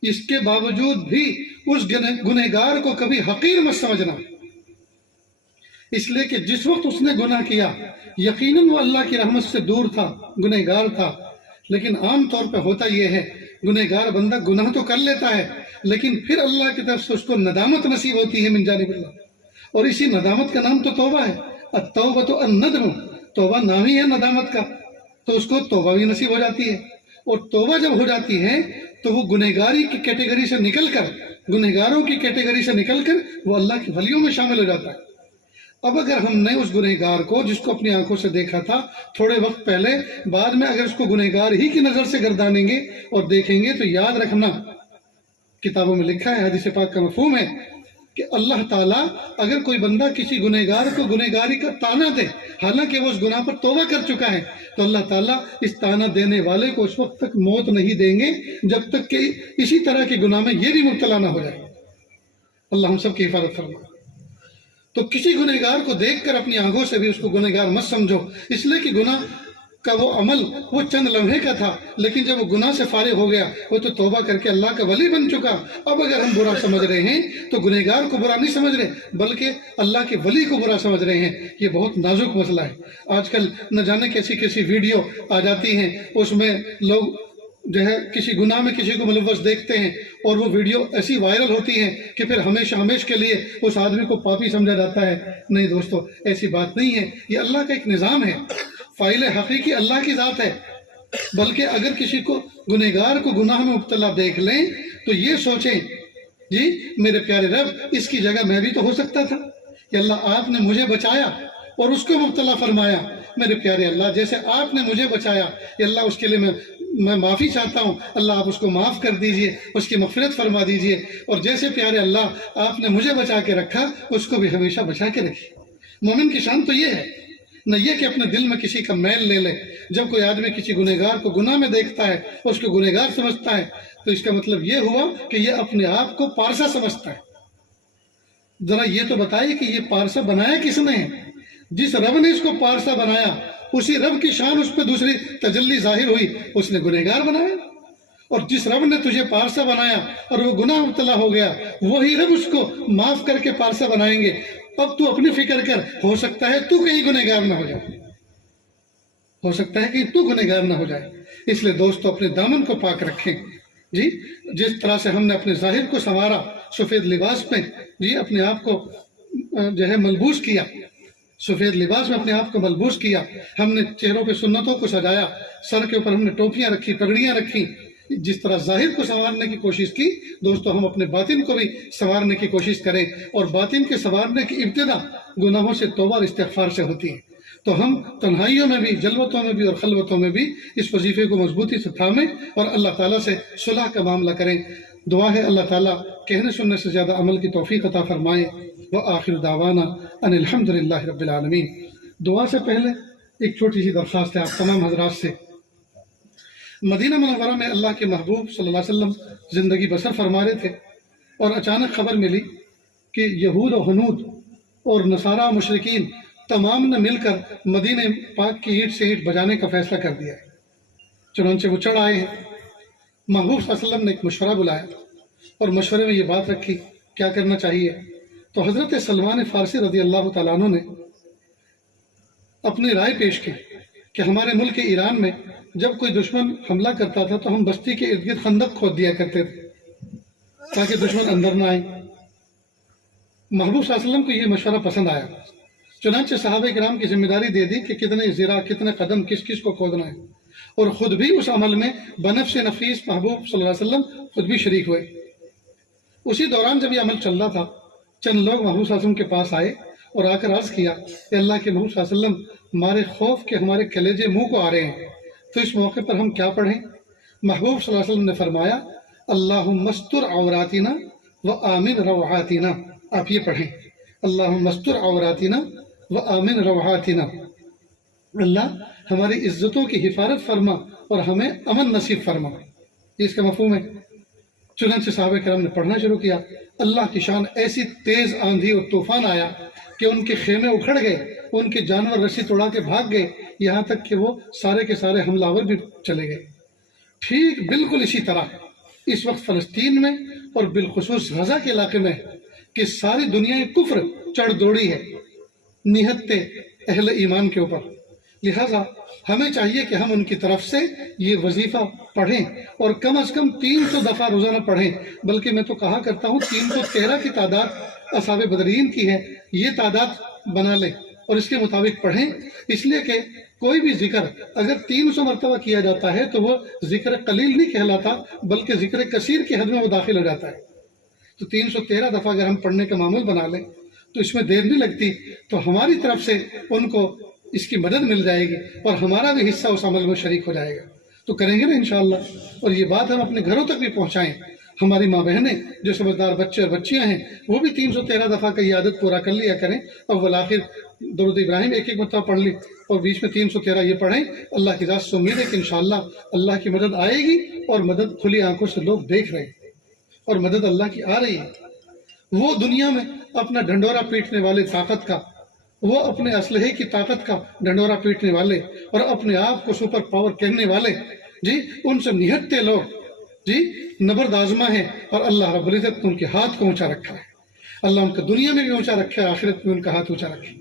اس کے باوجود بھی اس گنہگار کو کبھی حقیر مت سمجھنا، اس لیے کہ جس وقت اس نے گناہ کیا یقیناً وہ اللہ کی رحمت سے دور تھا، گنہگار تھا۔ لیکن عام طور پہ ہوتا یہ ہے، گنہگار بندہ گناہ تو کر لیتا ہے، لیکن پھر اللہ کی طرف سے اس کو ندامت نصیب ہوتی ہے من جانب اللہ، اور اسی ندامت کا نام تو توبہ ہے۔ التوبۃ الندم، توبہ نام ہی ہے ندامت کا، تو اس کو توبہ بھی نصیب ہو جاتی ہے۔ اور توبہ جب ہو جاتی ہے تو وہ گنہگاری کی کیٹیگری سے نکل کر، گنہگاروں کی کیٹیگری سے نکل کر وہ اللہ کے ولیوں میں شامل ہو جاتا ہے۔ اب اگر ہم نے اس گنہگار کو، جس کو اپنی آنکھوں سے دیکھا تھا تھوڑے وقت پہلے، بعد میں اگر اس کو گنہگار ہی کی نظر سے گردانیں گے اور دیکھیں گے، تو یاد رکھنا، کتابوں میں لکھا ہے، حدیث پاک کا مفہوم ہے کہ اللہ تعالیٰ اگر کوئی بندہ کسی گنہگار کو گنہگاری کا تانا دے، حالانکہ وہ اس گناہ پر توبہ کر چکا ہے، تو اللہ تعالیٰ اس تانا دینے والے کو اس وقت تک موت نہیں دیں گے جب تک کہ اسی طرح کے گناہ میں یہ بھی مبتلا نہ ہو جائے۔ اللہ ہم سب کی حفاظت فرمائے۔ تو کسی گنہگار کو دیکھ کر اپنی آنکھوں سے بھی اس کو گنہگار مت سمجھو، اس لیے کہ گناہ کا وہ عمل وہ چند لمحے کا تھا، لیکن جب وہ گناہ سے فارغ ہو گیا، وہ تو توبہ کر کے اللہ کا ولی بن چکا۔ اب اگر ہم برا سمجھ رہے ہیں تو گنہگار کو برا نہیں سمجھ رہے، بلکہ اللہ کے ولی کو برا سمجھ رہے ہیں۔ یہ بہت نازک مسئلہ ہے۔ آج کل نہ جانے کیسی کیسی ویڈیو آ جاتی ہیں، اس میں لوگ جو ہے کسی گناہ میں کسی کو ملوث دیکھتے ہیں، اور وہ ویڈیو ایسی وائرل ہوتی ہیں کہ پھر ہمیشہ ہمیشہ کے لیے اس آدمی کو پاپی سمجھا جاتا ہے۔ نہیں دوستو، ایسی بات نہیں ہے، یہ اللہ کا ایک نظام ہے، فاعل حقیقی اللہ کی ذات ہے۔ بلکہ اگر کسی کو گنہگار کو گناہ میں مبتلا دیکھ لیں تو یہ سوچیں، جی میرے پیارے رب، اس کی جگہ میں بھی تو ہو سکتا تھا، کہ اللہ آپ نے مجھے بچایا اور اس کو مبتلا فرمایا۔ میرے پیارے اللہ، جیسے آپ نے مجھے بچایا، یا اللہ اس کے لیے میں معافی چاہتا ہوں، اللہ آپ اس کو معاف کر دیجئے، اس کی مغفرت فرما دیجئے، اور جیسے پیارے اللہ آپ نے مجھے بچا کے رکھا، اس کو بھی ہمیشہ بچا کے رکھیے۔ مومن کی شان تو یہ ہے، نہ یہ کہ اپنے دل میں کسی کا میل لے لے۔ جب کوئی آدمی کسی گنہگار کو گناہ میں دیکھتا ہے، اس کو گنہگار سمجھتا ہے، تو اس کا مطلب یہ ہوا کہ یہ اپنے آپ کو پارسا سمجھتا ہے۔ ذرا یہ تو بتائیے کہ یہ پارسا بنایا کس نے ہے؟ جس رب نے اس کو پارسا بنایا، اسی رب کی شان اس پہ دوسری تجلی ظاہر ہوئی، اس نے گنہگار بنایا۔ اور جس رب نے تجھے پارسا بنایا اور وہ گناہ مبتلا ہو گیا، وہی رب اس کو معاف کر کے پارسا بنائیں گے۔ اب تو اپنی فکر کر، ہو سکتا ہے تو کہیں گنہگار نہ ہو جائے، ہو سکتا ہے کہ تو گنہگار نہ ہو جائے۔ اس لیے دوستو اپنے دامن کو پاک رکھیں۔ جی جس طرح سے ہم نے اپنے ظاہر کو سنوارا، سفید لباس میں جی اپنے آپ کو جو ہے ملبوس کیا، سفید لباس میں اپنے آپ کو ملبوس کیا، ہم نے چہروں پہ سنتوں کو سجایا، سر کے اوپر ہم نے ٹوپیاں رکھی، پگڑیاں رکھی، جس طرح ظاہر کو سنوارنے کی کوشش کی، دوستو ہم اپنے باطن کو بھی سنوارنے کی کوشش کریں۔ اور باطن کے سنوارنے کی ابتدا گناہوں سے توبہ اور استغفار سے ہوتی ہے۔ تو ہم تنہائیوں میں بھی، جلوتوں میں بھی اور خلوتوں میں بھی اس وظیفے کو مضبوطی سے تھامیں اور اللہ تعالیٰ سے صلح کا معاملہ کریں۔ دعا ہے اللہ تعالیٰ کہنے سننے سے زیادہ عمل کی توفیق عطا فرمائے۔ وآخر دعوانا ان الحمد للہ رب العالمین۔ دعا سے پہلے ایک چھوٹی سی درخواست ہے آپ تمام حضرات سے۔ مدینہ منورہ میں اللہ کے محبوب صلی اللہ علیہ وسلم زندگی بسر فرما رہے تھے اور اچانک خبر ملی کہ یہود و ہنود اور نصارہ مشرکین تمام نے مل کر مدینہ پاک کی اینٹ سے اینٹ بجانے کا فیصلہ کر دیا ہے۔ چنانچہ وہ چڑھ آئے ہیں۔ محبوب صلی اللہ علیہ وسلم نے ایک مشورہ بلایا اور مشورے میں یہ بات رکھی کیا کرنا چاہیے۔ تو حضرت سلمان فارسی رضی اللہ تعالیٰ عنہ نے اپنی رائے پیش کی کہ ہمارے ملک ایران میں جب کوئی دشمن حملہ کرتا تھا تو ہم بستی کے ارد گرد خندق کھود دیا کرتے تھے تاکہ دشمن اندر نہ آئے۔ محبوب صلی اللہ علیہ وسلم کو یہ مشورہ پسند آیا، چنانچہ صحابہ کرام کی ذمہ داری دے دی کہ کتنے زرا کتنے قدم کس کس کو کھودنا ہے، اور خود بھی اس عمل میں بنفس نفیس محبوب صلی اللہ علیہ وسلم خود بھی شریک ہوئے۔ اسی دوران جب یہ عمل چل رہا تھا چند لوگ محبوب صلی اللہ علیہ وسلم کے پاس آئے اور آ کر عرض کیا کہ اللہ کے محبوب صلی اللہ علیہ وسلم ہمارے خوف کے ہمارے کلیجے منہ کو آ رہے ہیں، تو اس موقع پر ہم کیا پڑھیں؟ محبوب صلی اللہ علیہ وسلم نے فرمایا اللہم استر عوراتنا وآمن روعاتنا۔ آپ یہ پڑھیں اللہم استر عوراتنا وآمن روعاتنا، اللہ ہماری عزتوں کی حفاظت فرما اور ہمیں امن نصیب فرما۔ یہ اس کا مفہوم ہے۔ چنانچہ صحابہ کرام نے پڑھنا شروع کیا۔ اللہ کی شان ایسی تیز آندھی اور طوفان آیا کہ ان کے خیمے اکھڑ گئے، ان کے جانور رسی توڑا کے بھاگ گئے، یہاں تک کہ وہ سارے کے سارے حملہ آور بھی چلے گئے۔ ٹھیک بالکل اسی طرح اس وقت فلسطین میں اور بالخصوص غزہ کے علاقے میں کہ ساری دنیا کفر چڑھ دوڑی ہے نہتے اہل ایمان کے اوپر، لہٰذا ہمیں چاہیے کہ ہم ان کی طرف سے یہ وظیفہ پڑھیں اور کم از کم 300 دفعہ روزانہ پڑھیں، بلکہ میں تو کہا کرتا ہوں 313 کی تعداد اصحاب بدرین کی ہے، یہ تعداد بنا لیں اور اس کے مطابق پڑھیں، اس لیے کہ کوئی بھی ذکر اگر 300 مرتبہ کیا جاتا ہے تو وہ ذکر قلیل نہیں کہلاتا بلکہ ذکر کثیر کی حد میں وہ داخل ہو جاتا ہے۔ تو 313 دفعہ اگر ہم پڑھنے کا معمول بنا لیں تو اس میں دیر نہیں لگتی، تو ہماری طرف سے ان کو اس کی مدد مل جائے گی اور ہمارا بھی حصہ اس عمل میں شریک ہو جائے گا۔ تو کریں گے نا انشاءاللہ، اور یہ بات ہم اپنے گھروں تک بھی پہنچائیں۔ ہماری ماں بہنیں جو سمجھدار بچے اور بچیاں ہیں وہ بھی 313 دفعہ کا یہ عادت پورا کر لیا کریں، اول آخر درود ابراہیم ایک ایک مرتبہ پڑھ لی اور بیچ میں 313 یہ پڑھیں۔ اللہ کی ذات سے امید ہے کہ انشاءاللہ اللہ کی مدد آئے گی، اور مدد کھلی آنکھوں سے لوگ دیکھ رہے ہیں اور مدد اللہ کی آ رہی ہے۔ وہ دنیا میں اپنا ڈھنڈورا پیٹنے والے طاقت کا، وہ اپنے اسلحے کی طاقت کا ڈھنڈورا پیٹنے والے اور اپنے آپ کو سپر پاور کہنے والے، جی ان سے نہتے لوگ جی نبرد آزما ہے، اور اللہ رب العزت نے ان کے ہاتھ کو اونچا رکھا ہے۔ اللہ ان کا دنیا میں بھی اونچا رکھا ہے، آخرت میں ان کا ہاتھ اونچا رکھے۔